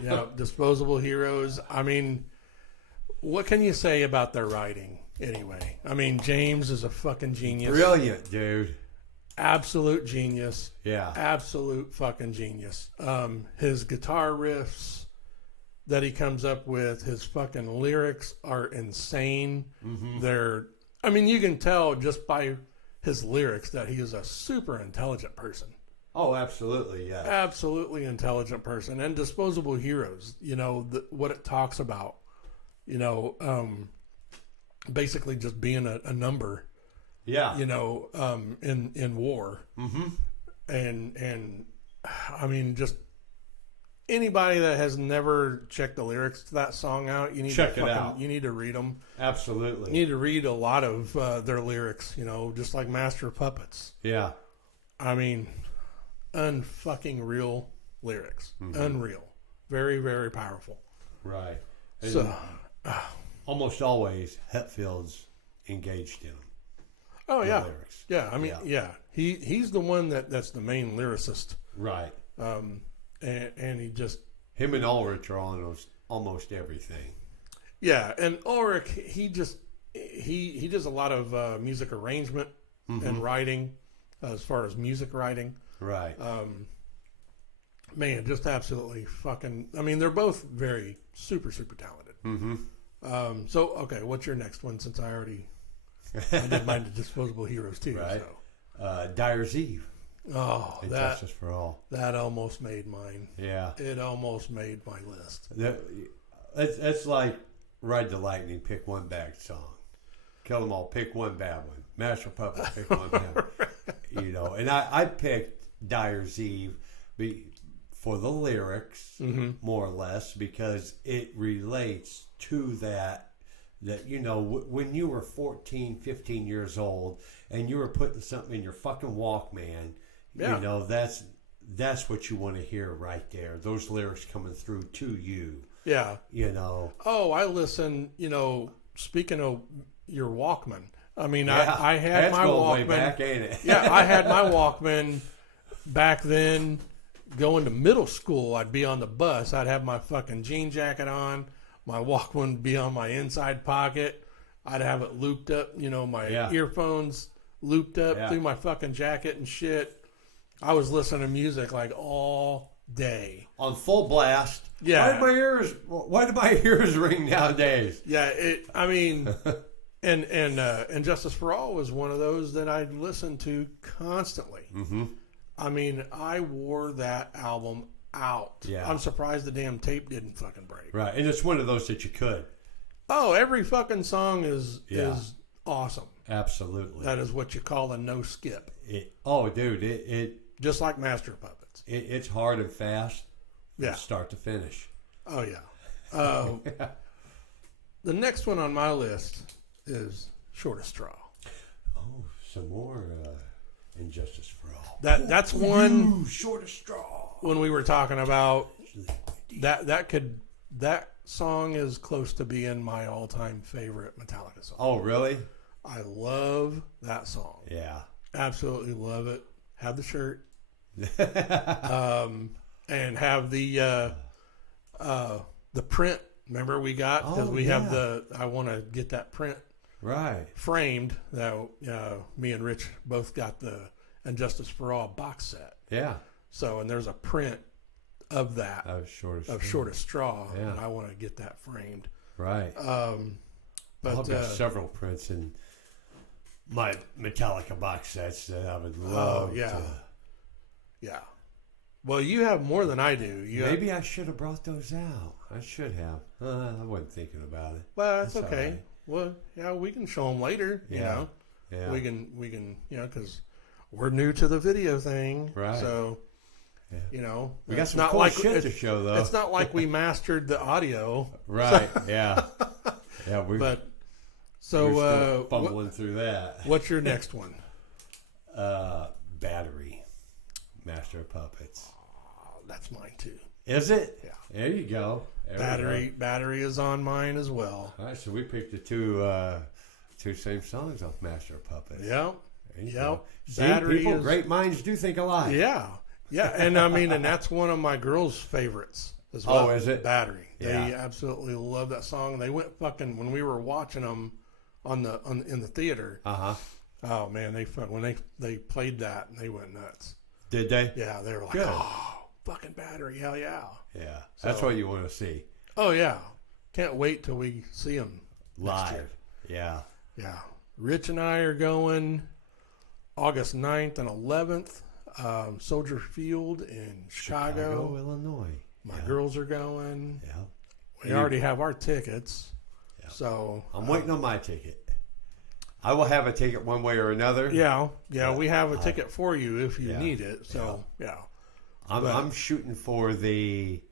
Yeah. Disposable Heroes. I mean, what can you say about their writing anyway? I mean, James is a fucking genius. Brilliant, dude. Absolute genius. Yeah. Absolute fucking genius. His guitar riffs that he comes up with, his fucking lyrics are insane. Mm-hmm. You can tell just by his lyrics that he is a super intelligent person. Oh, absolutely, yeah. Absolutely intelligent person. And Disposable Heroes, what it talks about, basically just being a number. Yeah. In war. Mm-hmm. And just anybody that has never checked the lyrics to that song out, you need check to it out. You need to read them. Absolutely. You need to read a lot of their lyrics, just like Master of Puppets. Yeah. Unfucking real lyrics. Mm-hmm. Unreal. Very, very powerful. Right. And so, almost always Hetfield's engaged in them. Oh, yeah. Lyrics. Yeah. He's the one that's the main lyricist. Right. And he just... Him and Ulrich are on almost everything. Yeah, and Ulrich, he does a lot of music arrangement and writing, as far as music writing. Right. Man, just absolutely fucking. I mean, they're both very super talented. Mm-hmm. So okay, what's your next one? Since I did mine to Disposable Heroes too. Right. So. Dyer's Eve. Oh, And that Justice for All. that almost made mine. Yeah. It almost made my list. It's like Ride the Lightning, pick one bad song. Kill them all, pick one bad one. Master Puppet, pick one bad one. You know, and I picked Dyer's Eve for the lyrics, more or less, because it relates to that, you know, when you were 14, 15 years old and you were putting something in your fucking Walkman, you know, that's what you want to hear right there. Those lyrics coming through to you. Yeah. You know. Oh, I listen, you know, speaking of your Walkman, I mean, Yeah, I had that's my going Walkman. way back, ain't it? Yeah, I had my Walkman back then. Going to middle school, I'd be on the bus. I'd have my fucking jean jacket on. My Walkman would be on my inside pocket. I'd have it looped up, you know, my earphones looped up through my fucking jacket and shit. I was listening to music like all day. On full blast. Yeah. Why do my ears ring nowadays? Yeah, I mean, and Justice for All was one of those that I listened to constantly. Mm-hmm. I mean, I wore that album out. Yeah. I'm surprised the damn tape didn't fucking break. Right, and it's one of those that you could. Oh, every fucking song is awesome. Absolutely. That is what you call a no skip. Dude, it just like Master of Puppets. It's hard and fast. Yeah. From start to finish. Oh yeah. The next one on my list is Shortest Straw. Oh, some more Injustice for All. That's one. Shortest Straw. When we were talking about that song is close to being my all-time favorite Metallica song. Oh, really? I love that song. Yeah. Absolutely love it. Have the shirt. And have the print. Remember we got, because we have I want to get that print right framed. That me and Rich both got the Injustice for All box set. Yeah. So, and there's a print of that Shortest Straw, and I want to get that framed. Right. But I've got several prints in my Metallica box sets that I would love. Yeah. Well, you have more than I do. Maybe I should have brought those out. I should have. I wasn't thinking about it. Well, that's okay. Right. Well, yeah, we can show them later. You know. Yeah. We can. You know, because we're new to the video thing. Right. So. Yeah. You know, we got some cool shit to show, though. It's not like we mastered the audio. Right. Yeah. Yeah. We're still fumbling through that. What's your next one? Battery. Master of Puppets. Oh, that's mine too. Is it? Yeah. There you go. Battery is on mine as well. All right, so we picked the two same songs off Master of Puppets. Yep. Battery. Great minds do think alike. Yeah. Yeah, and I mean, and that's one of my girls' favorites as well. Oh, is it? Battery. They absolutely love that song. They went fucking when we were watching them in the theater. Oh man, when they played that and they went nuts. Did they? Yeah, they were like, oh, fucking Battery, hell yeah. Yeah, that's what you want to see. Oh yeah, can't wait till we see them live. Yeah. Rich and I are going August 9th and 11th. Soldier Field in Chicago, Illinois. My girls are going. Yeah. We already have our tickets. Yeah. So I'm waiting on my ticket. I will have a ticket one way or another. Yeah. We have a ticket for you if you need it. So I'm shooting for the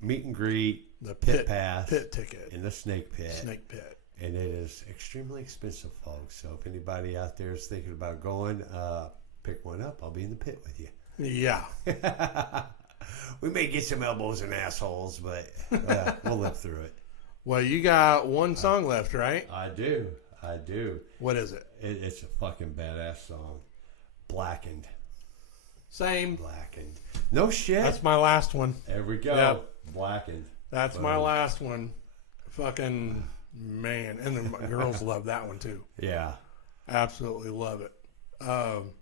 meet and greet, the pit pass, pit ticket, in the snake pit. Snake pit. And it is extremely expensive, folks. So if anybody out there is thinking about going, pick one up. I'll be in the pit with you. Yeah. We may get some elbows and assholes, but we'll live through it. Well, you got one song left, right? I do. What is it? It's a fucking badass song. Blackened. Same. Blackened. No shit. That's my last one. There we go. Yep. Blackened. That's my last one. Fucking man. And the girls love that one too. Yeah. Absolutely love it.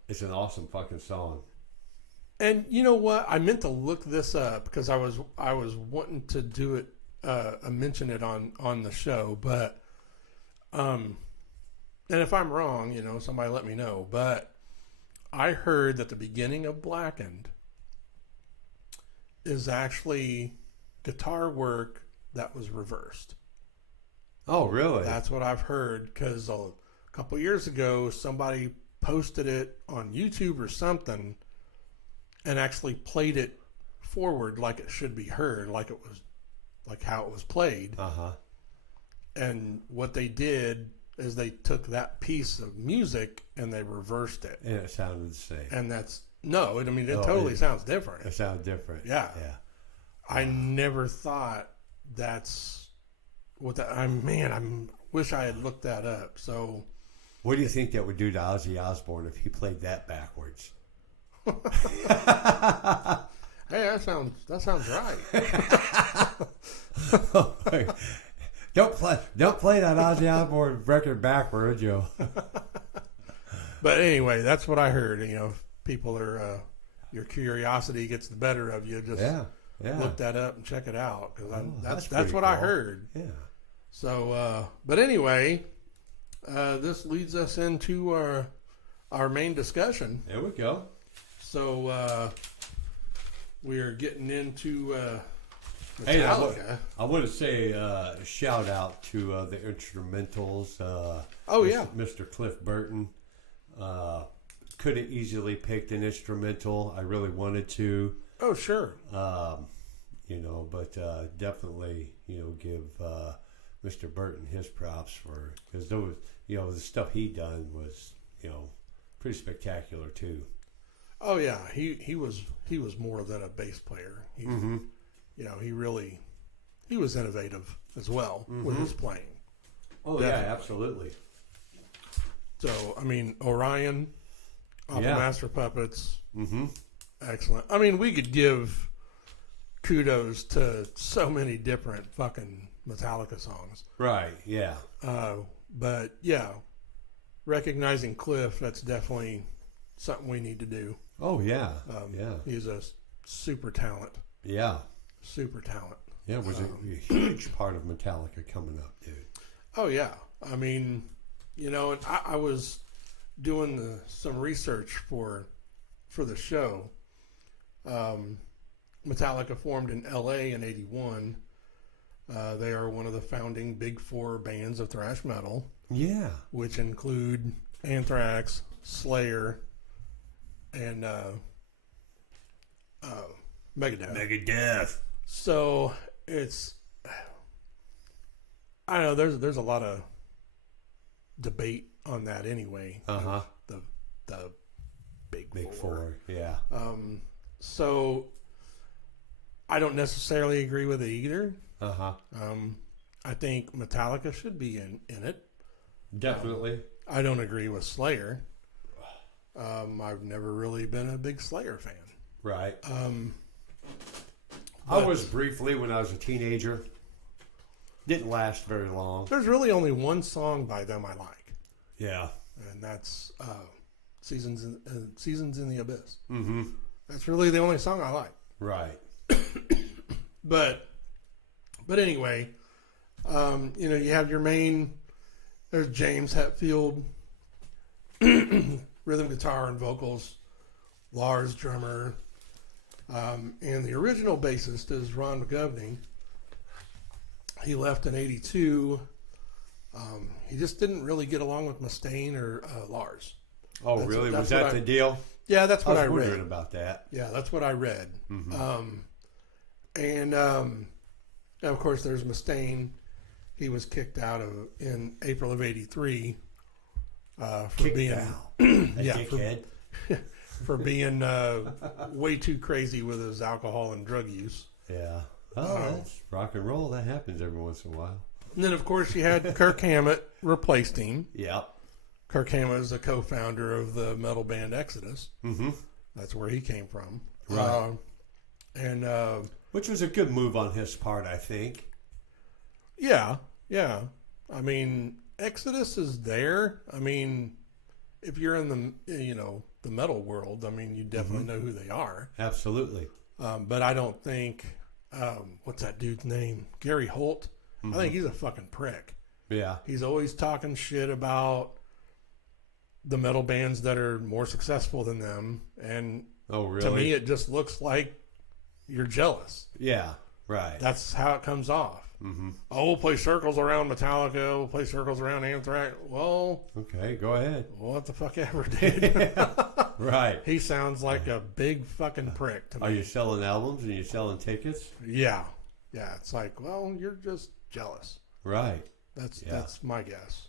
It's an awesome fucking song. And you know what? I meant to look this up because I was wanting to do it, mention it on the show, but and if I'm wrong, somebody let me know. But I heard that the beginning of Blackened is actually guitar work that was reversed. Oh, really? That's what I've heard because a couple years ago somebody posted it on YouTube or something and actually played it forward like it should be heard, like it was, like how it was played. Uh-huh. And what they did is they took that piece of music and they reversed it. And it sounded the same. And it totally sounds different. It sounded different. Yeah. Yeah. I never thought that's what that, I wish I had looked that up. So What do you think that would do to Ozzy Osbourne if he played that backwards? Hey, that sounds right. Don't play that Ozzy Osbourne record backwards, Joe. But anyway, that's what I heard. People are your curiosity gets the better of you. Just look that up and check it out because that's what I heard. Yeah. So, but anyway, this leads us into our main discussion. There we go. So we are getting into Metallica. Hey, I want to say a shout out to the instrumentals. Mr. Cliff Burton could have easily picked an instrumental. I really wanted to. Oh, sure. But definitely, give Mr. Burton his props because those, the stuff he done was, pretty spectacular too. Oh yeah, he was more than a bass player. He was innovative as well with his playing. Oh Definitely. yeah, absolutely. So Orion, off of Master Puppets, excellent. We could give kudos to so many different fucking Metallica songs. Right. Yeah. But yeah, recognizing Cliff, that's definitely something we need to do. Oh yeah. He's a super talent. Yeah. Super talent. Yeah, it was a huge part of Metallica coming up, dude. Oh yeah. And I was doing some research for the show. Metallica formed in LA in '81. They are one of the founding big four bands of thrash metal. Yeah. Which include Anthrax, Slayer, and Megadeth. So I don't know, there's a lot of debate on that anyway. Uh-huh. The big four. Yeah. So I don't necessarily agree with it either. Uh-huh. I think Metallica should be in it. Definitely. I don't agree with Slayer. I've never really been a big Slayer fan. Right. I was briefly when I was a teenager. Didn't last very long. There's really only one song by them I like. Yeah. And that's Seasons in the Abyss. Mm-hmm. That's really the only song I like. Right. But anyway, you have your main. There's James Hetfield, rhythm guitar and vocals. Lars, drummer, and the original bassist is Ron McGovney. He left in '82. He just didn't really get along with Mustaine or Lars. Oh, really? Was that the deal? Yeah, that's what I read. I was wondering about that. Yeah, that's what I read. Mm-hmm. And of course, there's Mustaine. He was kicked out in April of '83 for being dickhead. for being way too crazy with his alcohol and drug use. Yeah. Oh, that's rock and roll. That happens every once in a while. And then, of course, you had Kirk Hammett replaced him. Yep. Kirk Hammett is the co-founder of the metal band Exodus. Mm-hmm. That's where he came from. Right. Which was a good move on his part, I think. Yeah. Exodus is there. If you're in the, the metal world, I mean, you definitely know who they are. Absolutely. But I don't think, what's that dude's name? Gary Holt. I think he's a fucking prick. Yeah. He's always talking shit about the metal bands that are more successful than them. And Oh, really? to me, it just looks like you're jealous. Yeah. Right. That's how it comes off. Oh, we'll play circles around Metallica. We'll play circles around Anthrax. Well, Okay, go ahead. what the fuck ever, dude? Right. He sounds like a big fucking prick to me. Are you selling albums and you selling tickets? Yeah. Yeah. It's like, well, you're just jealous. Right. That's my guess.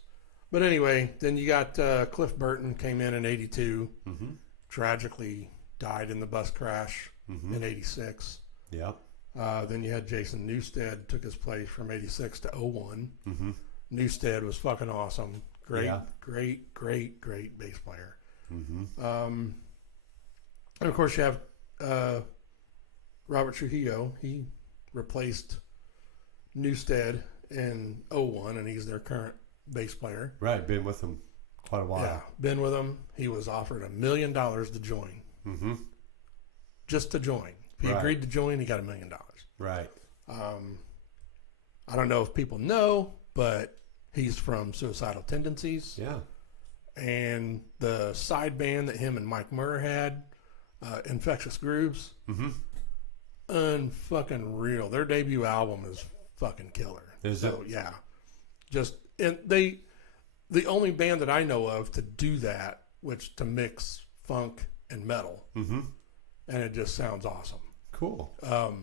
But anyway, then you got Cliff Burton came in '82. Tragically died in the bus crash in '86. Yep. Then you had Jason Newsted took his place from '86 to '01. Newsted was fucking awesome. Great, Yeah. great bass player. And of course you have Robert Trujillo. He replaced Newsted in '01, and he's their current bass player. Right. Been with them quite a while. Yeah, been with him. He was offered $1 million to join. Just to join. If he agreed to join, he got $1 million. Right. I don't know if people know, but he's from Suicidal Tendencies. Yeah. And the side band that him and Mike Murr had, Infectious Grooves, unfucking real. Their debut album is fucking killer. Is it? Yeah. Just, and the only band that I know of to do that, which to mix funk and metal. And it just sounds awesome. Cool.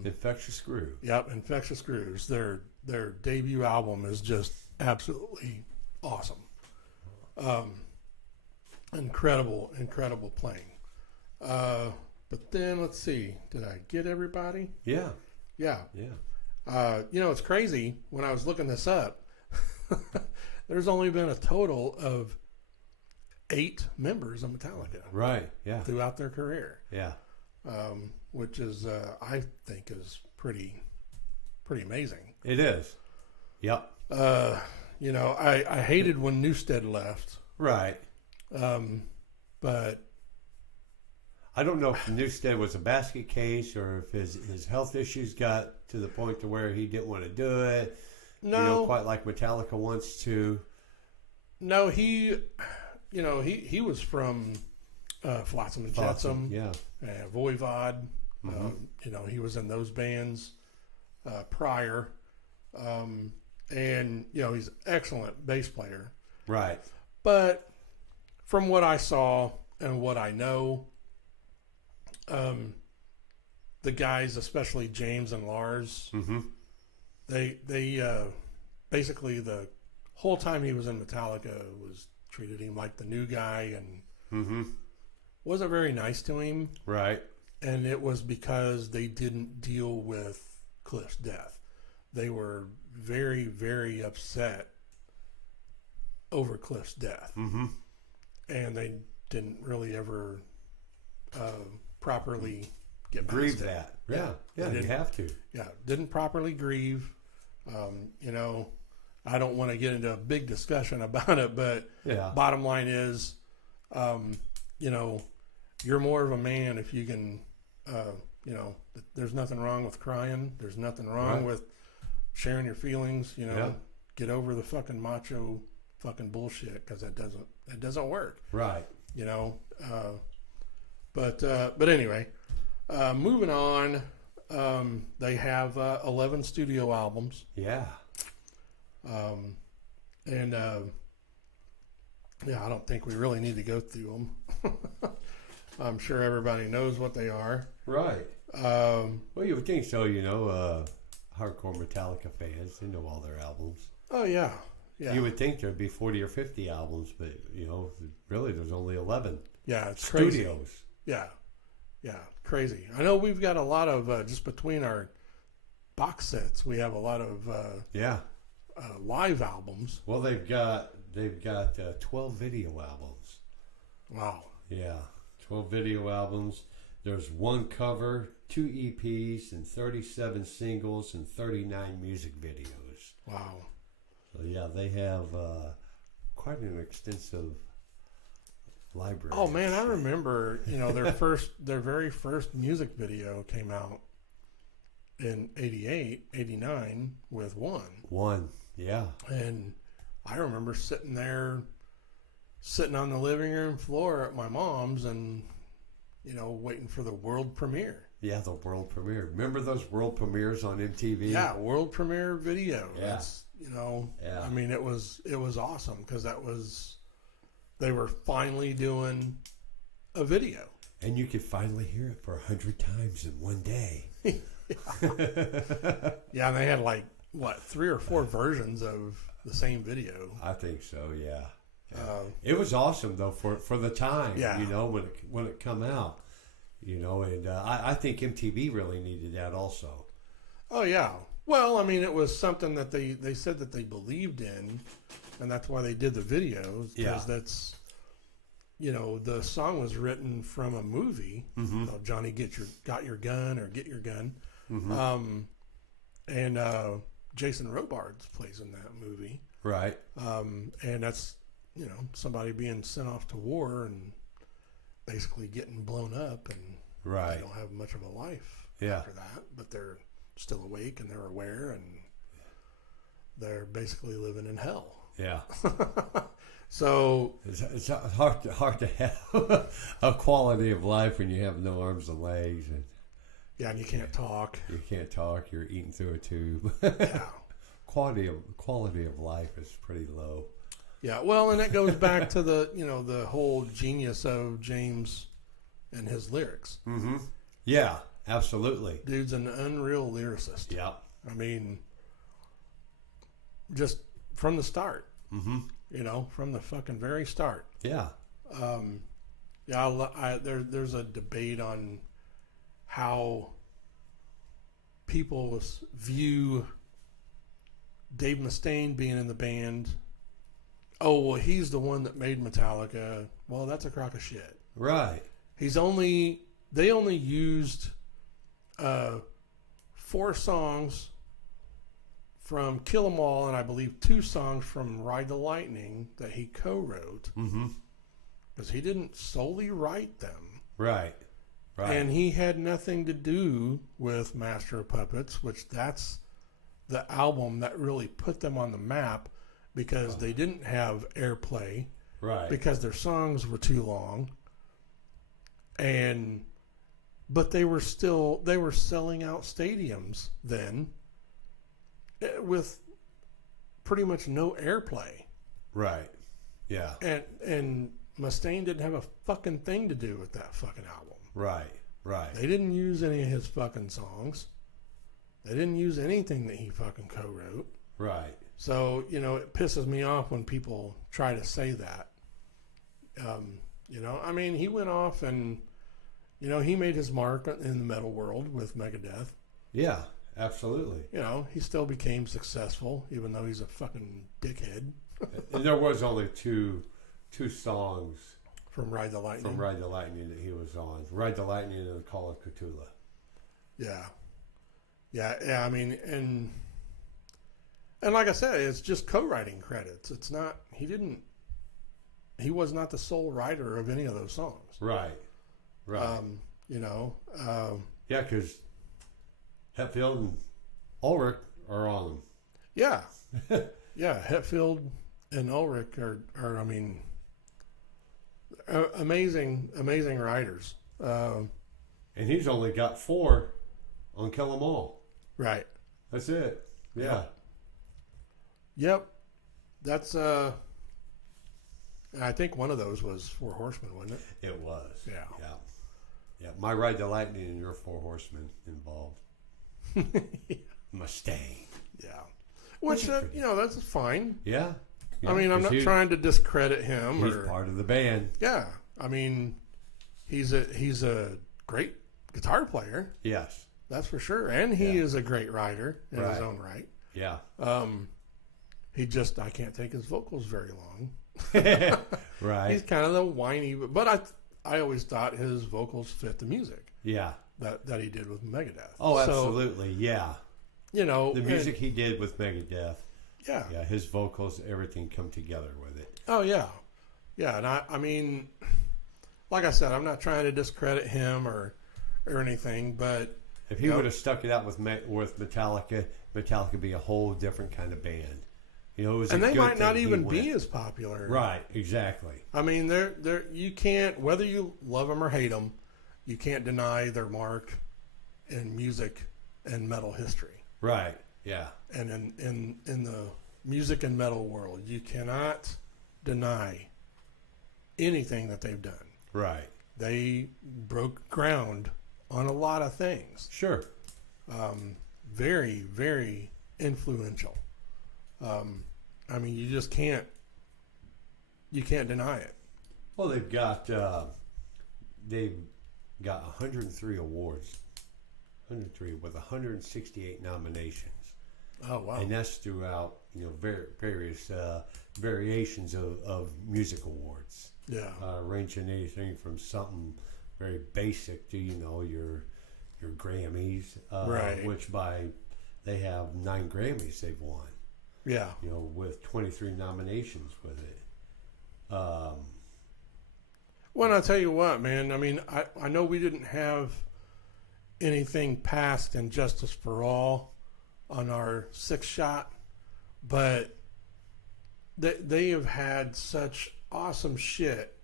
Infectious Groove. Yep, Infectious Grooves. Their debut album is just absolutely awesome. Incredible playing. But then let's see, did I get everybody? Yeah. Yeah. It's crazy. When I was looking this up, there's only been a total of 8 members of Metallica. Right. Yeah. Throughout their career. Yeah. Which is, I think, is pretty amazing. It is. Yep. I hated when Newsted left. Right. But I don't know if Newstead was a basket case or if his health issues got to the point to where he didn't want to do it. No, quite like Metallica wants to. No, he was from Flotsam and Jetsam, yeah, Voivod. He was in those bands prior, and he's an excellent bass player. Right. But from what I saw and what I know, the guys, especially James and Lars, they basically the whole time he was in Metallica was treated him like the new guy and wasn't very nice to him. Right. And it was because they didn't deal with Cliff's death. They were very, very upset over Cliff's death. And they didn't really ever properly get grieve that. Yeah, you have to. Yeah, didn't properly grieve. I don't want to get into a big discussion about it, but bottom line is, you're more of a man if you can, there's nothing wrong with crying. There's nothing wrong with sharing your feelings, get over the fucking macho fucking bullshit, because that doesn't work. Right. But anyway, moving on, they have 11 studio albums. Yeah. I don't think we really need to go through them. I'm sure everybody knows what they are. Right. Well, you would think so, hardcore Metallica fans, they know all their albums. Oh, yeah. Yeah. You would think there'd be 40 or 50 albums, but, really there's only 11. Yeah, it's studios. Crazy. Yeah, crazy. I know we've got a lot of, just between our box sets, we have a lot of live albums. Well, they've got 12 video albums. Wow. Yeah, 12 video albums. There's 1 cover, 2 EPs, and 37 singles and 39 music videos. Wow. So yeah, they have quite an extensive library. Oh man, I remember, their very first music video came out in 88, 89 with One, yeah. And I remember sitting on the living room floor at my mom's and, waiting for the world premiere. Yeah, the world premiere. Remember those world premieres on MTV? Yeah, world premiere video. Yeah. That's, Yeah. I mean, it was awesome because they were finally doing a video. And you could finally hear it for 100 times in one day. Yeah, and they had 3 or 4 versions of the same video. I think so, yeah. It was awesome though for the time, yeah. when it come out, and I think MTV really needed that also. Oh yeah. Well, I mean, it was something that they said that they believed in, and that's why they did the videos. Because that's, the song was written from a movie. Mm-hmm. Johnny got your gun or get your gun, Mm-hmm. and Jason Robards plays in that movie. Right. And that's somebody being sent off to war and basically getting blown up, and Right. they don't have much of a life Yeah. after that, but they're still awake and they're aware, and they're basically living in hell. Yeah. So It's hard to have a quality of life when you have no arms and legs, and yeah, and you can't talk. you can't talk. You're eating through a tube. Yeah. Quality of life is pretty low. Yeah, well, and that goes back to the whole genius of James and his lyrics. Mm-hmm. Yeah, absolutely. Dude's an unreal lyricist. Yeah. I mean, just from the start. Mm-hmm. From the fucking very start. Yeah. There's a debate on how people view Dave Mustaine being in the band. Oh, well, he's the one that made Metallica. Well, that's a crock of shit. Right. They only used 4 songs from Kill 'Em All, and I believe 2 songs from Ride the Lightning that he co-wrote. Mm-hmm. Because he didn't solely write them. Right. Right. And he had nothing to do with Master of Puppets, which that's the album that really put them on the map, because they didn't have airplay, right. because their songs were too long, but they were selling out stadiums then with pretty much no airplay. Right. Yeah. And Mustaine didn't have a fucking thing to do with that fucking album. Right. Right. They didn't use any of his fucking songs. They didn't use anything that he fucking co-wrote. Right. So, it pisses me off when people try to say that. I mean, he went off and, he made his mark in the metal world with Megadeth. Yeah, absolutely. He still became successful, even though he's a fucking dickhead. And there was only two songs From Ride the Lightning. that he was on. Ride the Lightning and the Call of Cthulhu. Yeah. Yeah, I mean, and like I said, it's just co-writing credits. It's not, he was not the sole writer of any of those songs. Right. Right. Yeah, because Hetfield and Ulrich are on them. Yeah. Yeah, Hetfield and Ulrich are amazing writers. And he's only got 4 on Kill 'Em All. Right. That's it. Yeah. Yep. That's and I think one of those was 4 Horsemen, wasn't it? It was. Yeah. Yeah. Yeah. My Ride the Lightning and your 4 Horsemen involved. Mustaine. Yeah. Which that's fine. Yeah. I mean, I'm not trying to discredit him. He's part of the band. Yeah. I mean, he's a great guitar player. Yes. That's for sure. And he is a great writer in his own right. Yeah. I can't take his vocals very long. Right. He's kind of the whiny, but I always thought his vocals fit the music. Yeah. That he did with Megadeth. Oh, absolutely. Yeah. The music he did with Megadeth. Yeah. Yeah. His vocals, everything come together with it. Oh yeah. Yeah. And I mean, like I said, I'm not trying to discredit him or anything, but if he would have stuck it out with Metallica, Metallica would be a whole different kind of band. You know, it was and a they good might not thing he even went. be as popular. Right, exactly. I mean, they're you can't, whether you love them or hate them, you can't deny their mark in music and metal history. Right. Yeah. And in the music and metal world, you cannot deny anything that they've done. Right. They broke ground on a lot of things. Sure. Very, very influential. I mean, you just can't deny it. Well, they've got 103 awards, 103 with 168 nominations. Oh wow! And that's throughout, you know, various variations of music awards. Yeah. Ranging anything from something very basic to, you know, your Grammys, right? Which they have 9 Grammys they've won. Yeah. You know, with 23 nominations with it. Well, I'll tell you what, man. I mean, I know we didn't have anything passed in Justice for All on our 6 shot, but they have had such awesome shit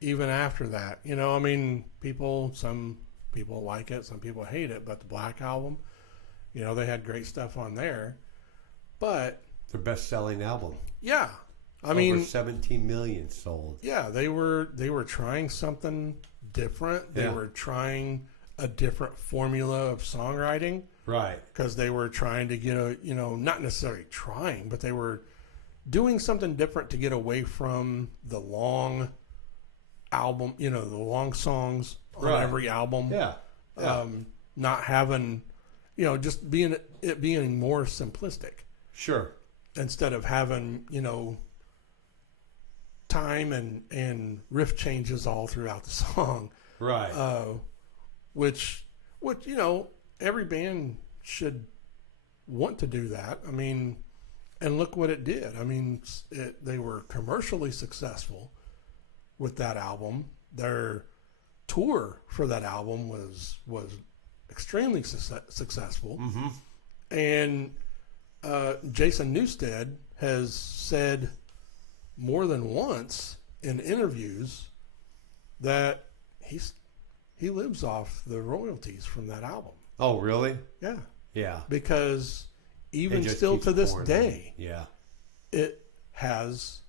even after that. You know, I mean, some people like it, some people hate it, but the Black Album, you know, they had great stuff on there. But their best-selling album. Yeah. Over 17 million sold. Yeah, they were trying something different. They were trying a different formula of songwriting. Right. Because they were trying to get not necessarily trying, but they were doing something different to get away from the long album, the long songs on every album. Yeah. Not having, just being more simplistic. Sure. Instead of having, time and riff changes all throughout the song. Right. Which every band should want to do that. I mean, and look what it did. I mean, they were commercially successful with that album. Their tour for that album was extremely successful. Mm-hmm. And Jason Newsted has said more than once in interviews that he lives off the royalties from that album. Oh, really? Yeah. Yeah. Because even still to this day, yeah, it has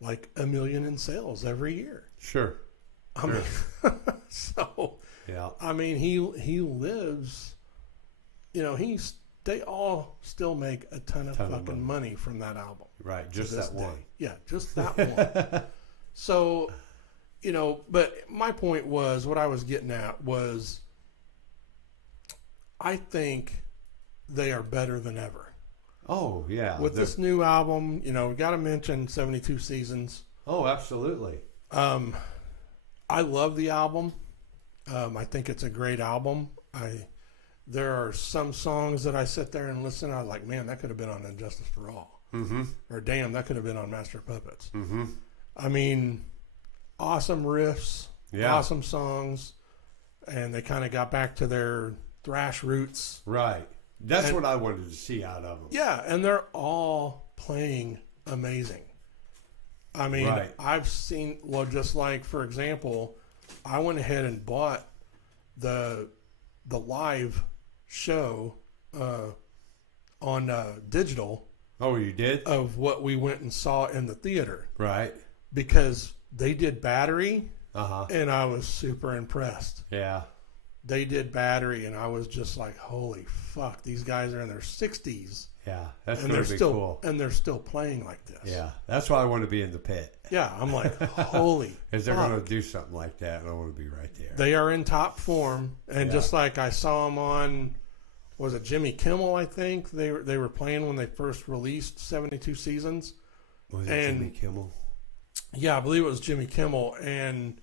like 1 million in sales every year. Sure. I mean, so yeah. I mean, he lives. They all still make a ton of fucking money from that album. Right, just that one. Yeah, just that one. So, but my point was, what I was getting at was, I think they are better than ever. Oh, yeah. With this new album, we got to mention 72 Seasons. Oh, absolutely. I love the album. I think it's a great album. There are some songs that I sit there and listen. I was like, man, that could have been on Injustice for All. Mm-hmm. Or damn, that could have been on Master of Puppets. Mm-hmm. I mean, awesome riffs, awesome songs, and they kind of got back to their thrash roots. Right. That's what I wanted to see out of them. Yeah, and they're all playing amazing. I mean, I've seen, just like, for example, I went ahead and bought the live show on digital. Oh, you did? Of what we went and saw in the theater. Right. Because they did Battery, uh-huh, and I was super impressed. Yeah. They did Battery, and I was just like, holy fuck, these guys are in their 60s. Yeah, that's going to be cool. And they're still playing like this. Yeah, that's why I want to be in the pit. Yeah, I'm like, holy Because they're going to do something like that, and I want to be right there. They are in top form, and just like I saw them on, was it Jimmy Kimmel, I think? They were playing when they first released 72 Seasons. Was it Jimmy Kimmel? Yeah, I believe it was Jimmy Kimmel, and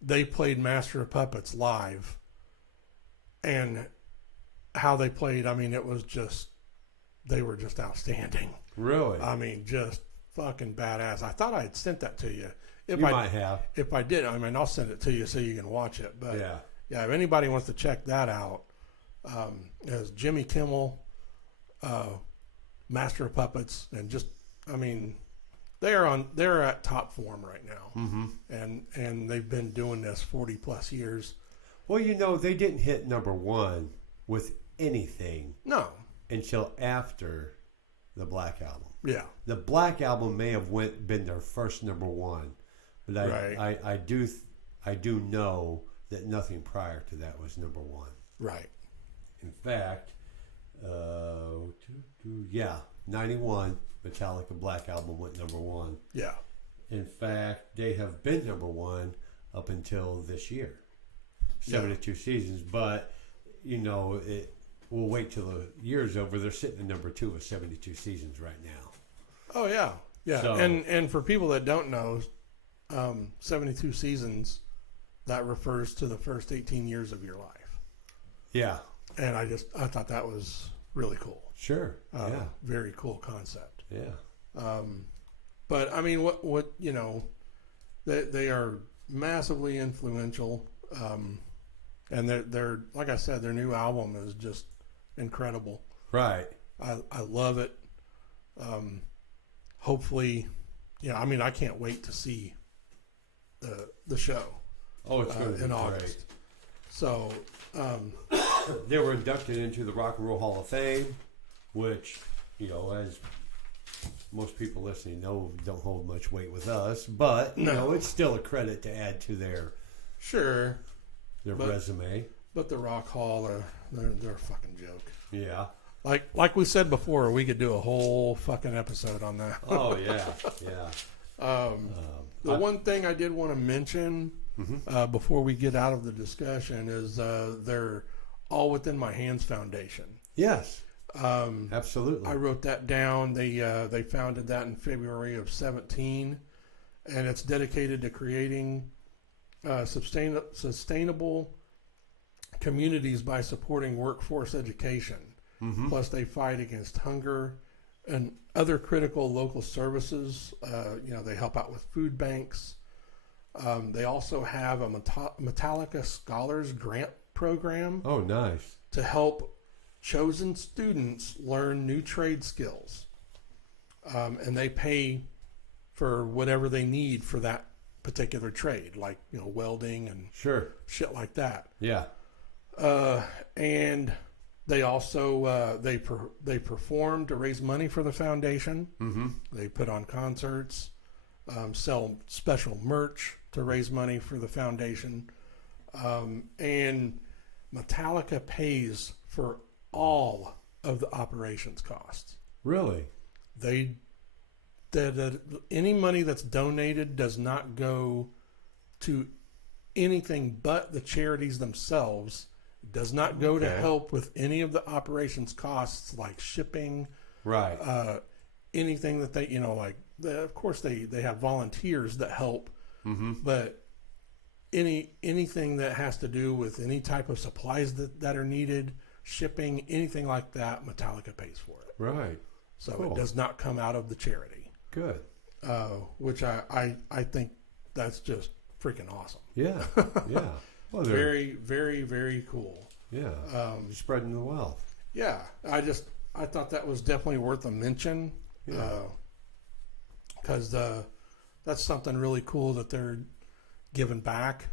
they played Master of Puppets live. And how they played, I mean, they were just outstanding. Really? I mean, just fucking badass. I thought I had sent that to you. You might have. If I did, I mean, I'll send it to you so you can watch it. But Yeah. if anybody wants to check that out, as Jimmy Kimmel, Master of Puppets, and just, I mean, they're at top form right now, and they've been doing this 40 plus years. Well, you know, they didn't hit number one with anything No, until after the Black Album. yeah, The Black Album may have been their first number one, but I do know that nothing prior to that was number one. right. In fact, 91 Metallica Black Album went number one. Yeah, In fact, they have been number one up until this year, 72 seasons. But you know, we'll wait till the year's over. They're sitting at number two with 72 seasons right now. oh yeah, yeah. So- And for people that don't know, 72 seasons, that refers to the first 18 years of your life. Yeah, And I thought that was really cool. sure. Yeah, Very cool concept. yeah. But I mean, what you know, they are massively influential, and they're like I said, their new album is just incredible. Right. I love it. Hopefully, I mean, I can't wait to see the show Oh, it's going to be in great. August. So They were inducted into the Rock and Roll Hall of Fame, which, you know, as most people listening know, don't hold much weight with us. But, you know, it's still a credit to add to their sure, resume. but the Rock Hall they're a fucking joke. Yeah. Like we said before, we could do a whole fucking episode on that. Oh, yeah. Yeah. The one thing I did want to mention before we get out of the discussion is they're All Within My Hands Foundation. Yes. Absolutely. I wrote that down. They founded that in February of 2017, and it's dedicated to creating sustainable communities by supporting workforce education. Plus, they fight against hunger and other critical local services. They help out with food banks. They also have a Metallica Scholars Grant Program Oh, nice. to help chosen students learn new trade skills. And they pay for whatever they need for that particular trade, like, welding and Sure. shit like that. Yeah. And they also they perform to raise money for the foundation. They put on concerts, sell special merch to raise money for the foundation, and Metallica pays for all of the operations costs. Really? That any money that's donated does not go to anything but the charities themselves. It does not go to help with any of the operations costs like shipping, Right. anything that they, of course they have volunteers that help, but anything that has to do with any type of supplies that are needed, shipping, anything like that, Metallica pays for it. Right. So Cool. it does not come out of the charity, Good. which I think that's just freaking awesome. Yeah. Yeah. Well, they're Very, very, very cool. spreading the wealth. Yeah, I thought that was definitely worth a mention, Yeah. because that's something really cool that they're giving back.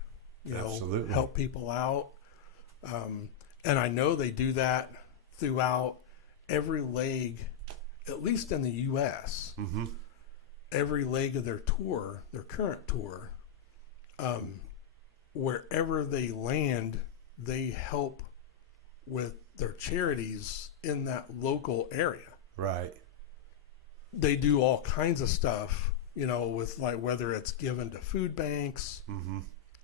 Absolutely. Help people out, and I know they do that throughout every leg, at least in the U.S. Every leg of their tour, their current tour, wherever they land, they help with their charities in that local area. Right. They do all kinds of stuff, with like whether it's given to food banks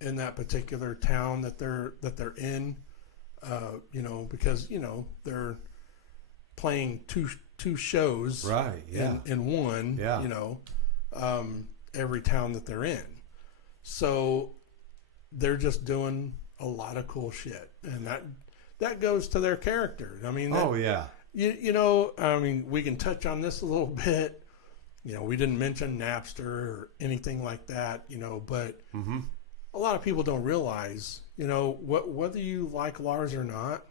in that particular town that they're in, because they're playing two shows Right. Yeah. in one, Yeah. every town that they're in. So they're just doing a lot of cool shit, and that goes to their character. I mean, Oh yeah. I mean, we can touch on this a little bit. we didn't mention Napster or anything like that, but Mm-hmm. a lot of people don't realize, whether you like Lars or not,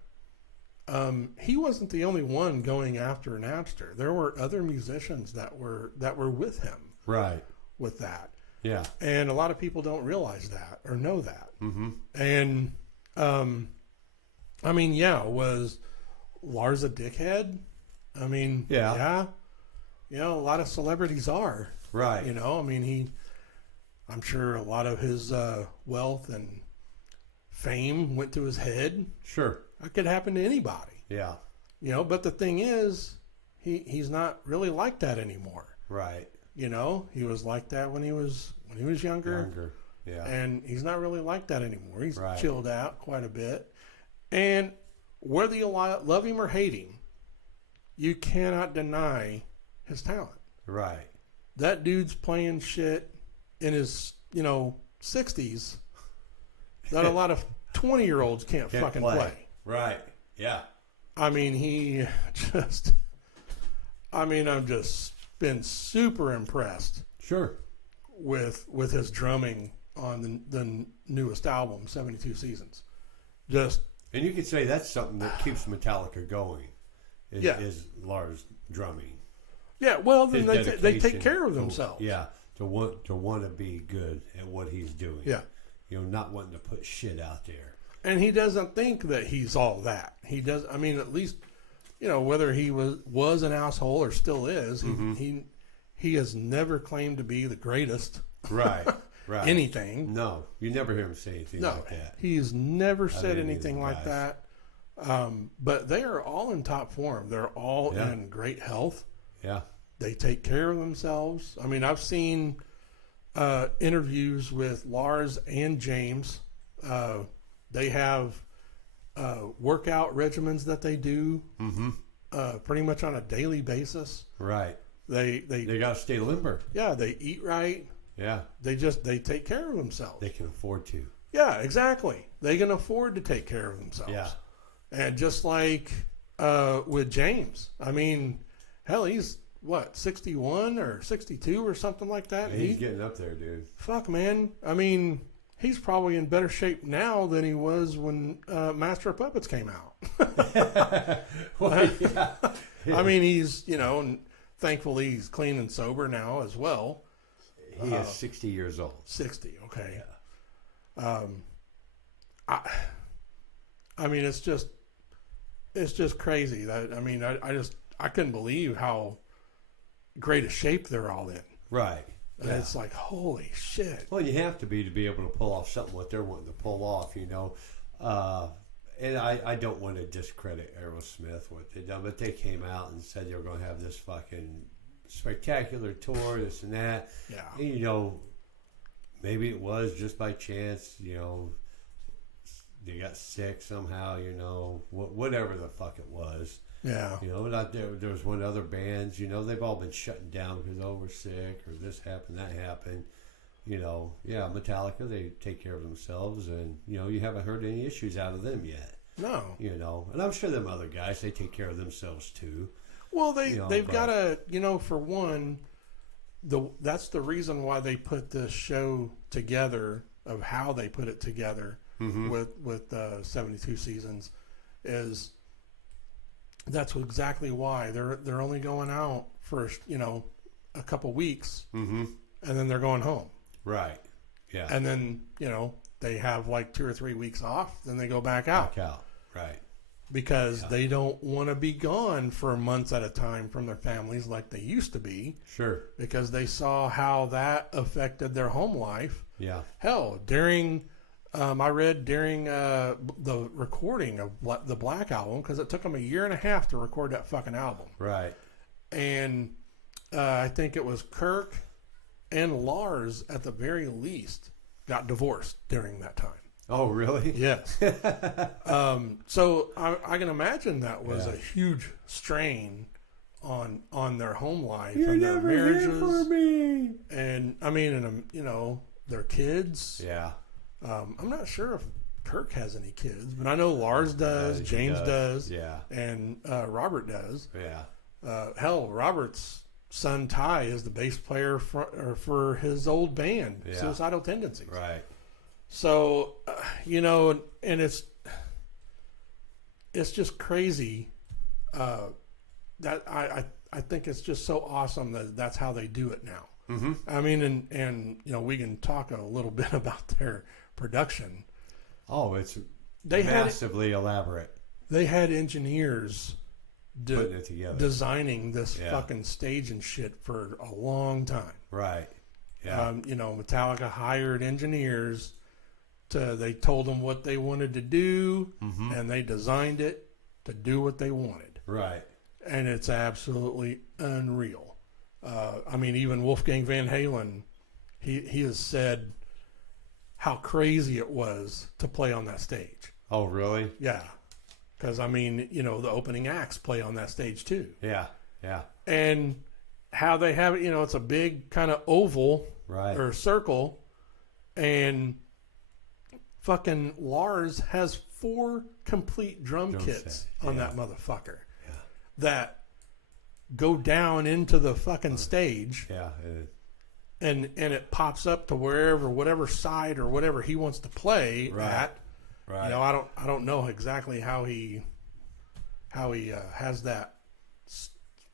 he wasn't the only one going after Napster. There were other musicians that were with him Right. with that. Yeah. And a lot of people don't realize that or know that. Mm-hmm. And, was Lars a dickhead? Yeah. A lot of celebrities are. Right. I'm sure a lot of his wealth and fame went to his head. Sure. That could happen to anybody. Yeah. But the thing is, he's not really like that anymore. Right. He was like that when he was younger. Yeah. And he's not really like that anymore. He's Right. chilled out quite a bit. And whether you love him or hate him, you cannot deny his talent. Right. That dude's playing shit in his, 60s that a lot of 20-year-olds can't fucking play. Right. Yeah. He just, I've just been super impressed Sure. with his drumming on the newest album, 72 Seasons. Just, And you could say that's something that keeps Metallica going. Is Lars drumming. yeah, well, then His they take dedication care of to- themselves. Yeah. To want to be good at what he's doing. Yeah. Not wanting to put shit out there. And he doesn't think that he's all that. He does. At least, whether he was an asshole or still is, he has never claimed to be the greatest. Right. Right. Anything. No, you never hear him say anything No, like that. he's never Not said any of anything the like guys. that. But they are all in top form. They're all Yeah. in great health. Yeah. They take care of themselves. I've seen interviews with Lars and James. They have workout regimens that they do pretty much on a daily basis. Right. They got to stay limber. Yeah, they eat right. Yeah. They take care of themselves. They can afford to. Yeah, exactly. They can afford to take care of themselves. Yeah. And just like with James, hell, he's what, 61 or 62 or something like that. Yeah, he's getting up there, dude. Fuck, man. He's probably in better shape now than he was when Master of Puppets came out. Well, yeah. He's, and thankfully he's clean and sober now as well. He is 60 years old. 60, okay. Yeah. It's just crazy that, I couldn't believe how great a shape they're all in. Right. And Yeah. it's like, holy shit. Well, you have to be able to pull off something what they're wanting to pull off, And I don't want to discredit Aerosmith, what they done, but they came out and said they were going to have this fucking spectacular tour, this and that. Yeah. And, maybe it was just by chance, they got sick somehow, whatever the fuck it was. Yeah. There was one other bands, they've all been shutting down because, we're sick or this happened, that happened. Metallica, they take care of themselves and, you haven't heard any issues out of them yet. No. And I'm sure them other guys, they take care of themselves too. Well, they've got to, for one, that's the reason why they put this show together, of how they put it together with 72 Seasons, is that's exactly why they're only going out for a couple weeks, and then they're going home. Right. Yeah. And then they have like 2 or 3 weeks off, then they go back out. Right. Because they don't want to be gone for months at a time from their families like they used to be. Sure. Because they saw how that affected their home life. Yeah. Hell, I read during the recording of the Black Album, because it took them 1.5 years to record that fucking album. Right. And I think it was Kirk and Lars, at the very least, got divorced during that time. Oh, really? Yes. So I can imagine that was Yeah. a huge strain on their home life You're and their never marriages, here for me. and their kids. Yeah. I'm not sure if Kirk has any kids, but I know Lars does, He James does, Yeah. and Robert does. Yeah. Hell, Robert's son Ty is the bass player for his old band, Suicidal Tendencies. Right. So, and it's just crazy. That I think it's just so awesome that that's how they do it now. Mm-hmm. I mean, and we can talk a little bit about their production. Oh, it's massively elaborate. They had engineers putting it together, designing this fucking stage and shit for a long time. Right. Yeah. Metallica hired engineers they told them what they wanted to do, and they designed it to do what they wanted. Right. And it's absolutely unreal. Even Wolfgang Van Halen, he has said how crazy it was to play on that stage. Oh, really? Yeah. Because, the opening acts play on that stage too. Yeah, yeah. And how they have it, it's a big kind of oval or circle, and fucking Lars has 4 complete drum kits on that motherfucker that go down into the fucking stage. Yeah. And it pops up to whatever side or whatever he wants to play at. Right. I don't know exactly how he has that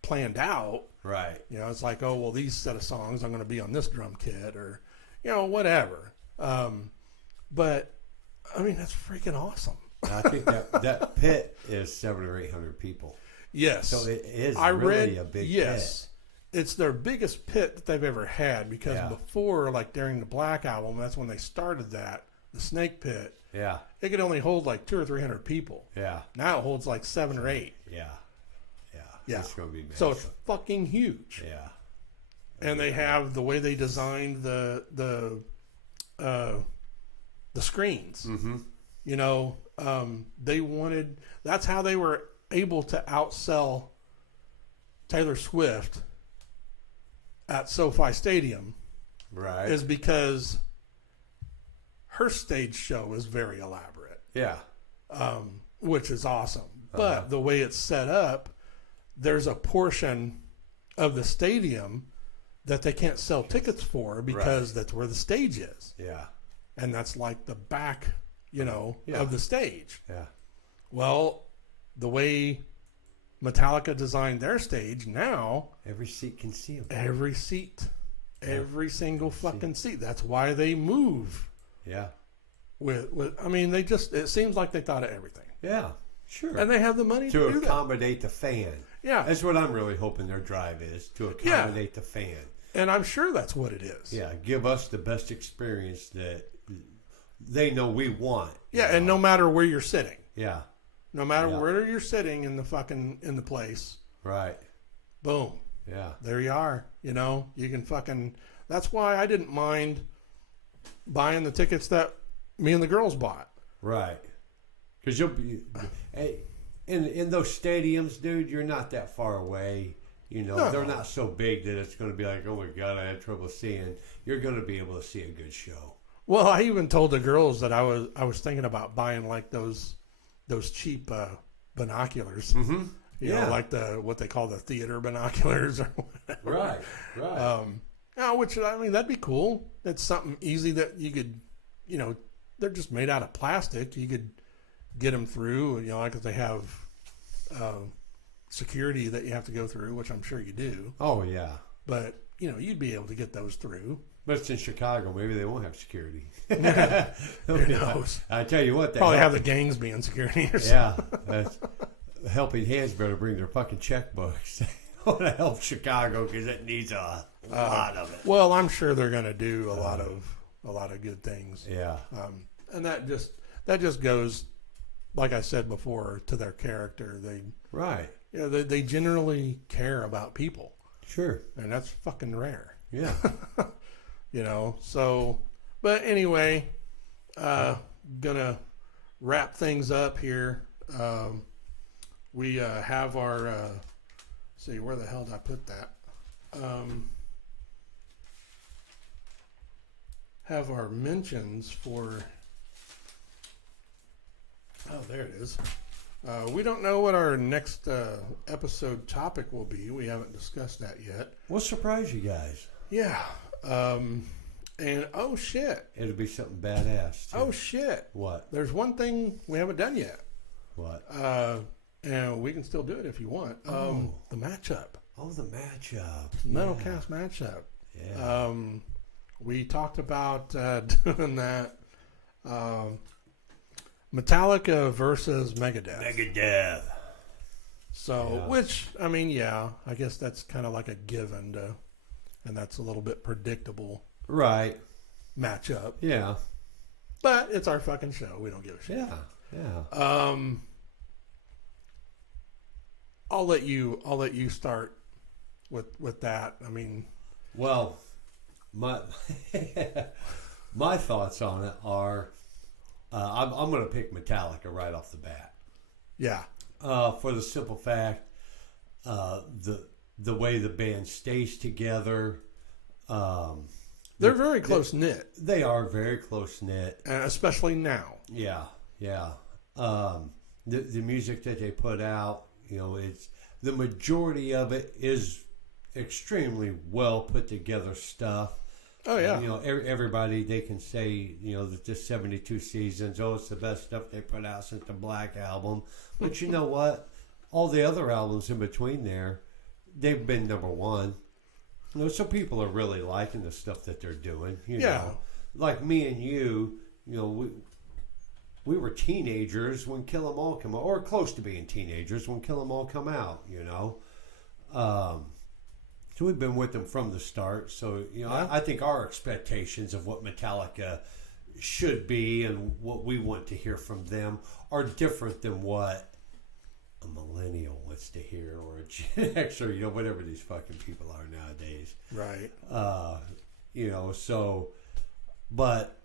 planned out. Right. It's like, oh well, these set of songs I'm going to be on this drum kit, or whatever. But that's freaking awesome. I think that pit is 700 or 800 people. Yes. So it is really a big pit. It's their biggest pit that they've ever had, because before, like during the Black Album, that's when they started that, the Snake Pit. Yeah. It could only hold like 200 or 300 people. Yeah. Now it holds like 7 or 8. Yeah. Yeah. Yeah. It's going to be massive. So it's fucking huge. Yeah. And they have the way they designed the screens. Mm-hmm. That's how they were able to outsell Taylor Swift at SoFi Stadium. Right. Is because her stage show is very elaborate. Yeah. Which is awesome. But the way it's set up, there's a portion of the stadium that they can't sell tickets for because that's where the stage is. Yeah. And that's like the back, of the stage. Yeah. Well, the way Metallica designed their stage now, every seat can see them. Every seat. Every single fucking seat. That's why they move. Yeah. It seems like they thought of everything. Yeah, sure. And they have the money to do that. To accommodate the fan. Yeah. That's what I'm really hoping their drive is, to accommodate the fan. And I'm sure that's what it is. Yeah, give us the best experience that they know we want. Yeah, and no matter where you're sitting. Yeah. No matter where you're sitting in the place. Right. Boom. Yeah. There you are. You can that's why I didn't mind buying the tickets that me and the girls bought. Right. Because you'll be in those stadiums, dude. You're not that far away. They're not so big that it's going to be like, oh my god, I had trouble seeing. You're going to be able to see a good show. Well, I even told the girls that I was thinking about buying like those cheap binoculars. Mm-hmm. Like what they call the theater binoculars or whatever. Right. Which that'd be cool. It's something easy that you could, they're just made out of plastic. You could get them through, like if they have security that you have to go through, which I'm sure you do. Oh yeah. But you'd be able to get those through. But it's in Chicago. Maybe they won't have security. Who knows? I tell you what, probably have the gangs being security or something. Yeah. Helping Hands better bring their fucking checkbooks. I want to help Chicago because it needs a lot of it. Well, I'm sure they're going to do a lot of good things. Yeah. And that just goes, like I said before, to their character. They generally care about people. Sure. And that's fucking rare. Yeah. So, but anyway, gonna wrap things up here. We have our, see, where the hell did I put that? Have our mentions for, oh, there it is. We don't know what our next episode topic will be. We haven't discussed that yet. We'll surprise you guys. Yeah. And oh shit. It'll be something badass. Too. Oh shit. What? There's one thing we haven't done yet. What? And we can still do it if you want. The matchup. Oh, the matchup. Metalcast matchup. Yeah. We talked about doing that. Metallica versus Megadeth. Megadeth. So, which, I mean, yeah, I guess that's kind of like a given, and that's a little bit predictable. Right. Matchup. Yeah. But it's our fucking show. We don't give a shit. Yeah. I'll let you start with that. I mean, well, my my thoughts on it are, I'm going to pick Metallica right off the bat. Yeah. For the simple fact, the way the band stays together. They're very close knit. They are very close knit, especially now. Yeah. The music that they put out, it's the majority of it is extremely well put together stuff. Oh yeah. Everybody, they can say that this 72 seasons, it's the best stuff they put out since the Black Album. But you know what? All the other albums in between there, they've been number one. So people are really liking the stuff that they're doing. You know, like me and you, we were teenagers when Kill 'Em All came out, or close to being teenagers when Kill 'Em All come out. So we've been with them from the start. So I think our expectations of what Metallica should be and what we want to hear from them are different than what a millennial wants to hear, or a Gen X, or whatever these fucking people are nowadays. Right. But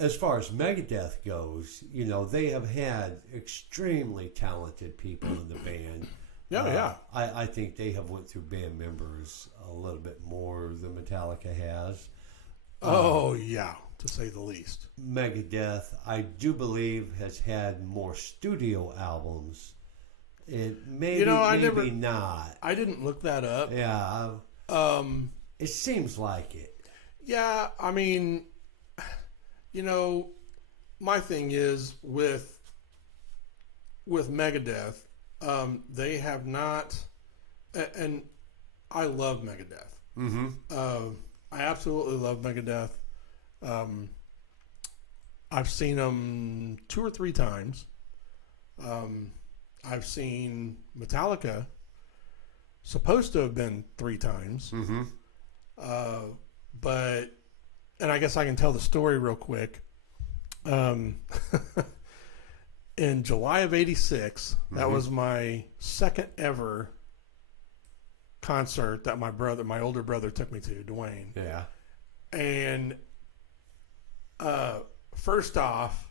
as far as Megadeth goes, they have had extremely talented people in the band. Yeah. I think they have went through band members a little bit more than Metallica has. To say the least. Megadeth, I do believe, has had more studio albums. It maybe not. I didn't look that up. Yeah. It seems like it. Yeah, I mean, my thing is with Megadeth, they have not, and I love Megadeth. Mm-hmm. I absolutely love Megadeth. I've seen them 2 or 3 times. I've seen Metallica, supposed to have been 3 times. Mm-hmm. And I guess I can tell the story real quick. In July of '86, that was my second ever concert that my older brother took me to, Dwayne. Yeah. And first off,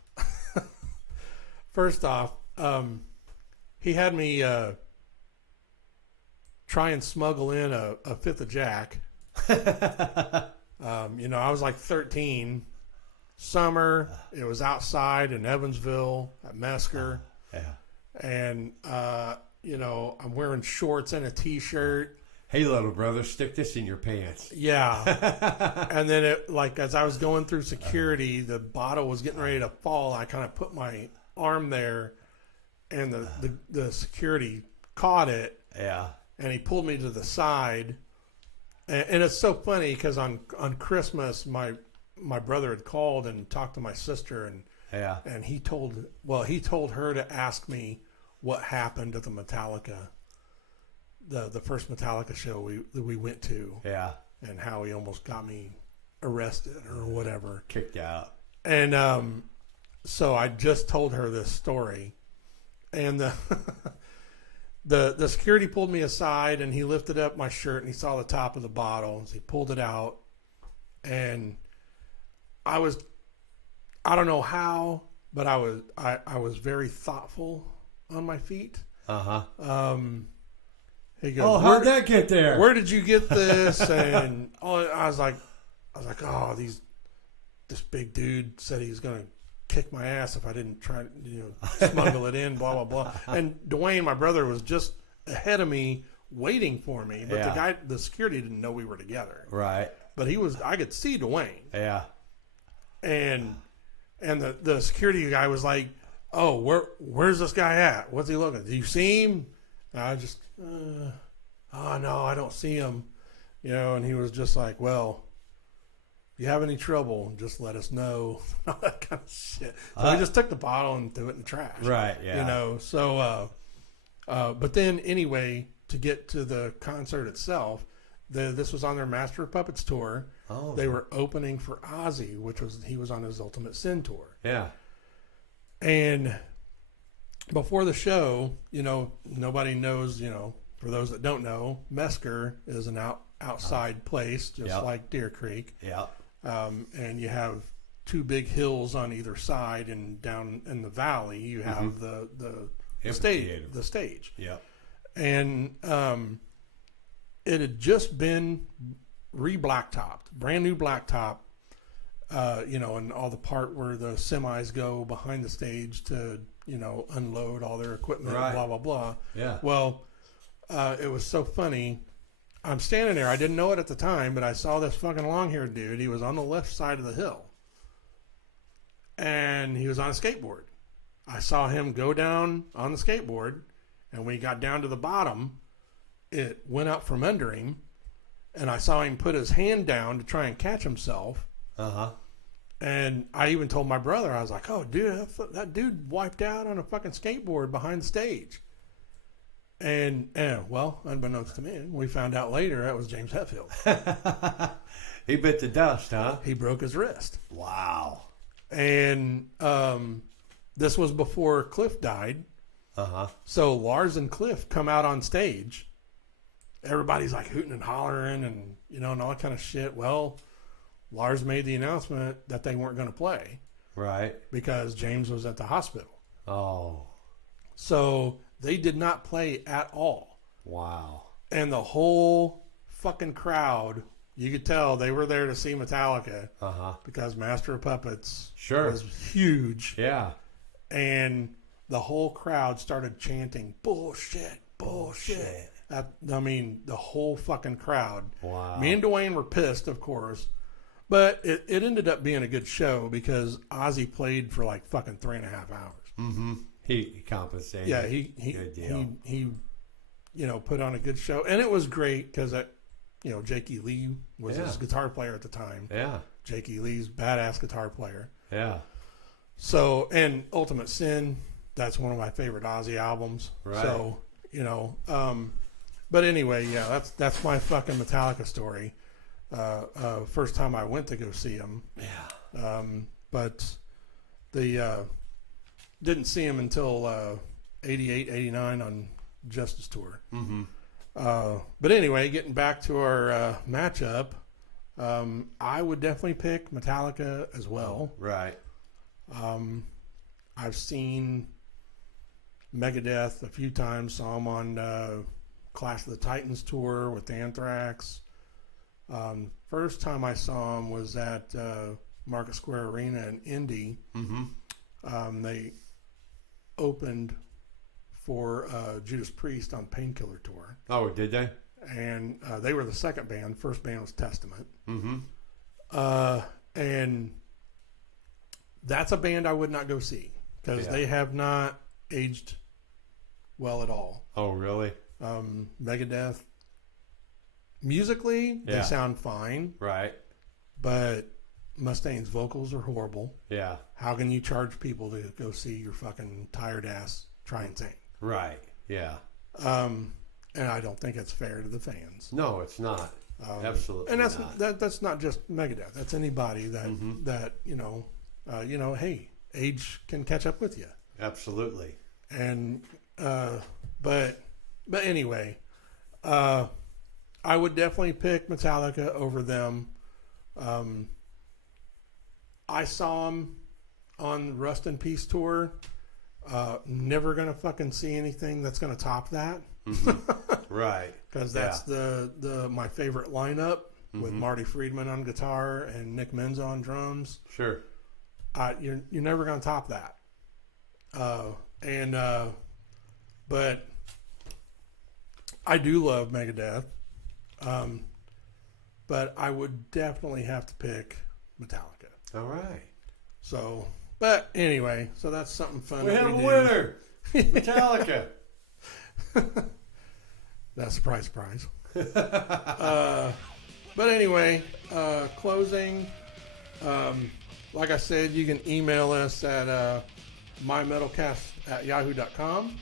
he had me try and smuggle in a fifth of Jack. I was like 13. Summer, it was outside in Evansville at Mesker. And, I'm wearing shorts and a t-shirt. Hey, little brother, stick this in your pants. Yeah. And then as I was going through security, the bottle was getting ready to fall. I kind of put my arm there, and the security caught it. Yeah. And he pulled me to the side. And it's so funny because on Christmas, my brother had called and talked to my sister, and he told her to ask me what happened at the Metallica, the first Metallica show that we went to, and how he almost got me arrested or whatever, kicked out. And so I just told her this story, and the security pulled me aside, and he lifted up my shirt, and he saw the top of the bottle, and so he pulled it out, and I don't know how, but I was very thoughtful on my feet. He goes, how'd that get there? Where did you get this? And I was like, this big dude said he's gonna kick my ass if I didn't try to smuggle it in, blah, blah, blah. And Dwayne, my brother, was just ahead of me waiting for me. But the security didn't know we were together. Right. But I could see Dwayne. Yeah. And the security guy was like, oh, where's this guy at? What's he looking? Do you see him? And I just, oh, no, I don't see him. And he was just like, well, if you have any trouble, just let us know. All that kind of shit. So we just took the bottle and threw it in the trash. Right, yeah. So, but then anyway, to get to the concert itself, this was on their Master of Puppets tour. Oh. They were opening for Ozzy, he was on his Ultimate Sin tour. Yeah. And before the show, nobody knows, for those that don't know, Mesker is an outside place, just like Deer Creek. Yeah. And you have two big hills on either side, and down in the valley, you have the stage. Yeah. And it had just been re-blacktopped, brand new blacktop, and all the part where the semis go behind the stage to, unload all their equipment, blah, blah, blah. Yeah. Well, it was so funny. I'm standing there. I didn't know it at the time, but I saw this fucking long-haired dude. He was on the left side of the hill. And he was on a skateboard. I saw him go down on the skateboard, and when he got down to the bottom, it went out from under him, and I saw him put his hand down to try and catch himself. Uh-huh. And I even told my brother, I was like, oh, dude, that dude wiped out on a fucking skateboard behind the stage. And well, unbeknownst to me, we found out later that was James Hetfield. He bit the dust, huh? He broke his wrist. Wow. And this was before Cliff died. Uh-huh. So Lars and Cliff come out on stage. Everybody's like hooting and hollering and, and all that kind of shit. Well, Lars made the announcement that they weren't going to play. Right. Because James was at the hospital. Oh. So they did not play at all. Wow. And the whole fucking crowd, you could tell they were there to see Metallica. Uh-huh. Because Master of Puppets was huge. Yeah. And the whole crowd started chanting, bullshit, bullshit. The whole fucking crowd. Wow. Me and Dwayne were pissed, of course. But it ended up being a good show because Ozzy played for like fucking 3.5 hours. Mm-hmm. He compensated. Yeah, he put on a good show. And it was great because, Jake E. Lee was his guitar player at the time. Yeah. Jake E. Lee's badass guitar player. Yeah. So, and Ultimate Sin, that's one of my favorite Ozzy albums. Right. So, but anyway, yeah, that's my fucking Metallica story. First time I went to go see him. Yeah. But the didn't see him until 88, 89 on Justice Tour. Mm-hmm. But anyway, getting back to our matchup, I would definitely pick Metallica as well. Right. I've seen Megadeth a few times. Saw them on Clash of the Titans tour with Anthrax. First time I saw them was at Market Square Arena in Indy. Mm-hmm. They opened for Judas Priest on Painkiller Tour. Oh, did they? And they were the second band. First band was Testament. Mm-hmm. And that's a band I would not go see because they have not aged well at all. Oh, really? Megadeth, musically, they sound fine. Right. But Mustaine's vocals are horrible. Yeah. How can you charge people to go see your fucking tired ass try and sing? Right. Yeah. And I don't think it's fair to the fans. No, it's not. Absolutely. And that's not. That's not just Megadeth. That's anybody that that hey, age can catch up with you. Absolutely. And but anyway, I would definitely pick Metallica over them. I saw them on Rust in Peace tour. Never gonna fucking see anything that's gonna top that. Right. Because that's the my favorite lineup with Marty Friedman on guitar and Nick Menza on drums. Sure. you're never gonna top that. But I do love Megadeth. But I would definitely have to pick Metallica. All right. So, but anyway, so that's something fun. We have a winner. Metallica. That's surprise. But anyway, closing. Like I said, you can email us at mymetalcast@yahoo.com.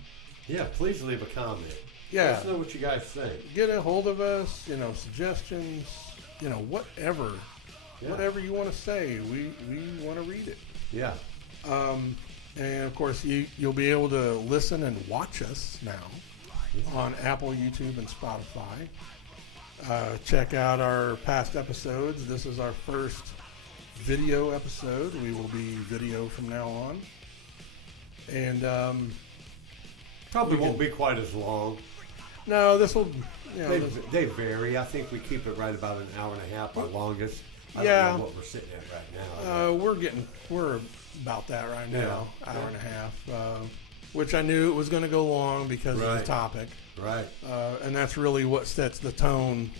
Yeah, please leave a comment. Yeah. Let us know what you guys think. Get a hold of us, suggestions, whatever. Yeah. Whatever you want to say, we want to read it. Yeah. And of course, you'll be able to listen and watch us now on Apple, YouTube, and Spotify. Check out our past episodes. This is our first video episode. We will be video from now on. And probably won't be quite as long. no, this will. They vary. I think we keep it right about an hour and a half, our longest. I Yeah. don't know what we're sitting at right now. We're about that right now, Yeah. hour and a half, which I knew it was going to go long because of the Right. topic, Right. and that's really what sets the tone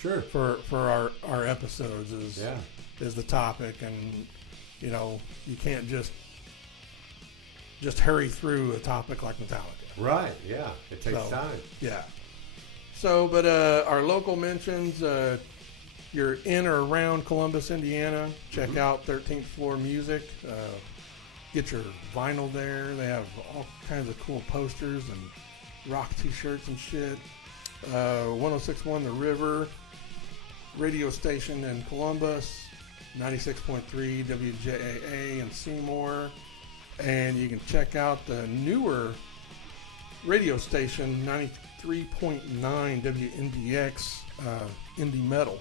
Sure. for our episodes Yeah. is the topic, and you can't just hurry through a topic like Metallica. Right. Yeah. It takes So, time. Yeah. So, but our local mentions, you're in or around Columbus, Indiana, check out 13th Floor Music. Get your vinyl there. They have all kinds of cool posters and rock t-shirts and shit. 1061 The River radio station in Columbus, 96.3 WJAA in Seymour. And you can check out the newer radio station, 93.9 WNDX Indie Metal.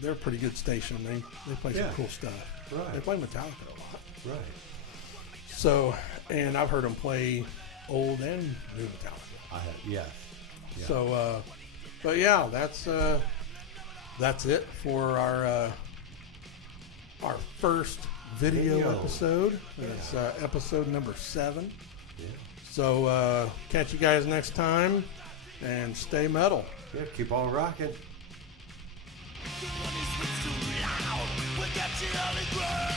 They're a pretty good station. They play some cool stuff. Right. They play Metallica a lot. Right. So, and I've heard them play old and new Metallica. I have. Yes. Yeah. So, but yeah, that's it for our first video episode. It's episode number 7. Yeah. So catch you guys next time, and stay metal. Yeah. Keep on rocking. The money's too loud. We got you on the ground.